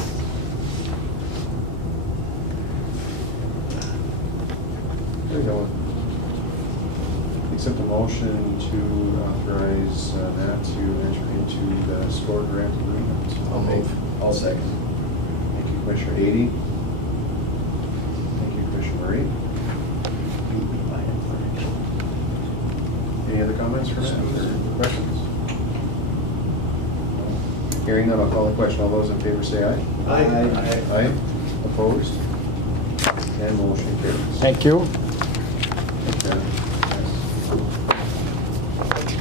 There we go. Accept a motion to authorize Matt to enter into the SCORE grant agreement. I'll second. Thank you, Commissioner Ady. Thank you, Commissioner Murray. Any other comments for Matt or questions? Hearing none, I'll call the question. All those in favor say aye. Aye. Aye. Opposed? And motion carries. Thank you.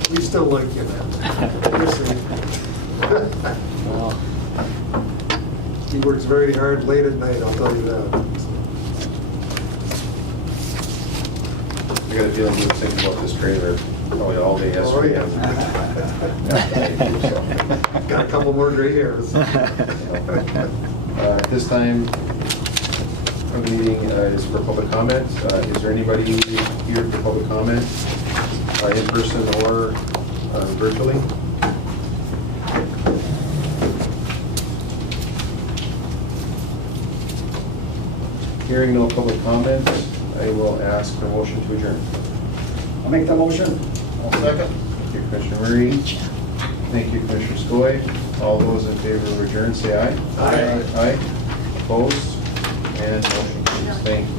We still like you, man. He works very hard late at night, I'll tell you that. I got a feeling he was thinking about this trailer probably all day yesterday. Got a couple more gray hairs. At this time, our meeting is for public comment. Is there anybody here for public comment, in person or virtually? Hearing no public comment, I will ask for a motion to adjourn. I'll make that motion. I'll second. Thank you, Commissioner Murray. Thank you, Commissioner Skoye. All those in favor of adjourn, say aye. Aye. Aye. Opposed? And motion carries. Thank you.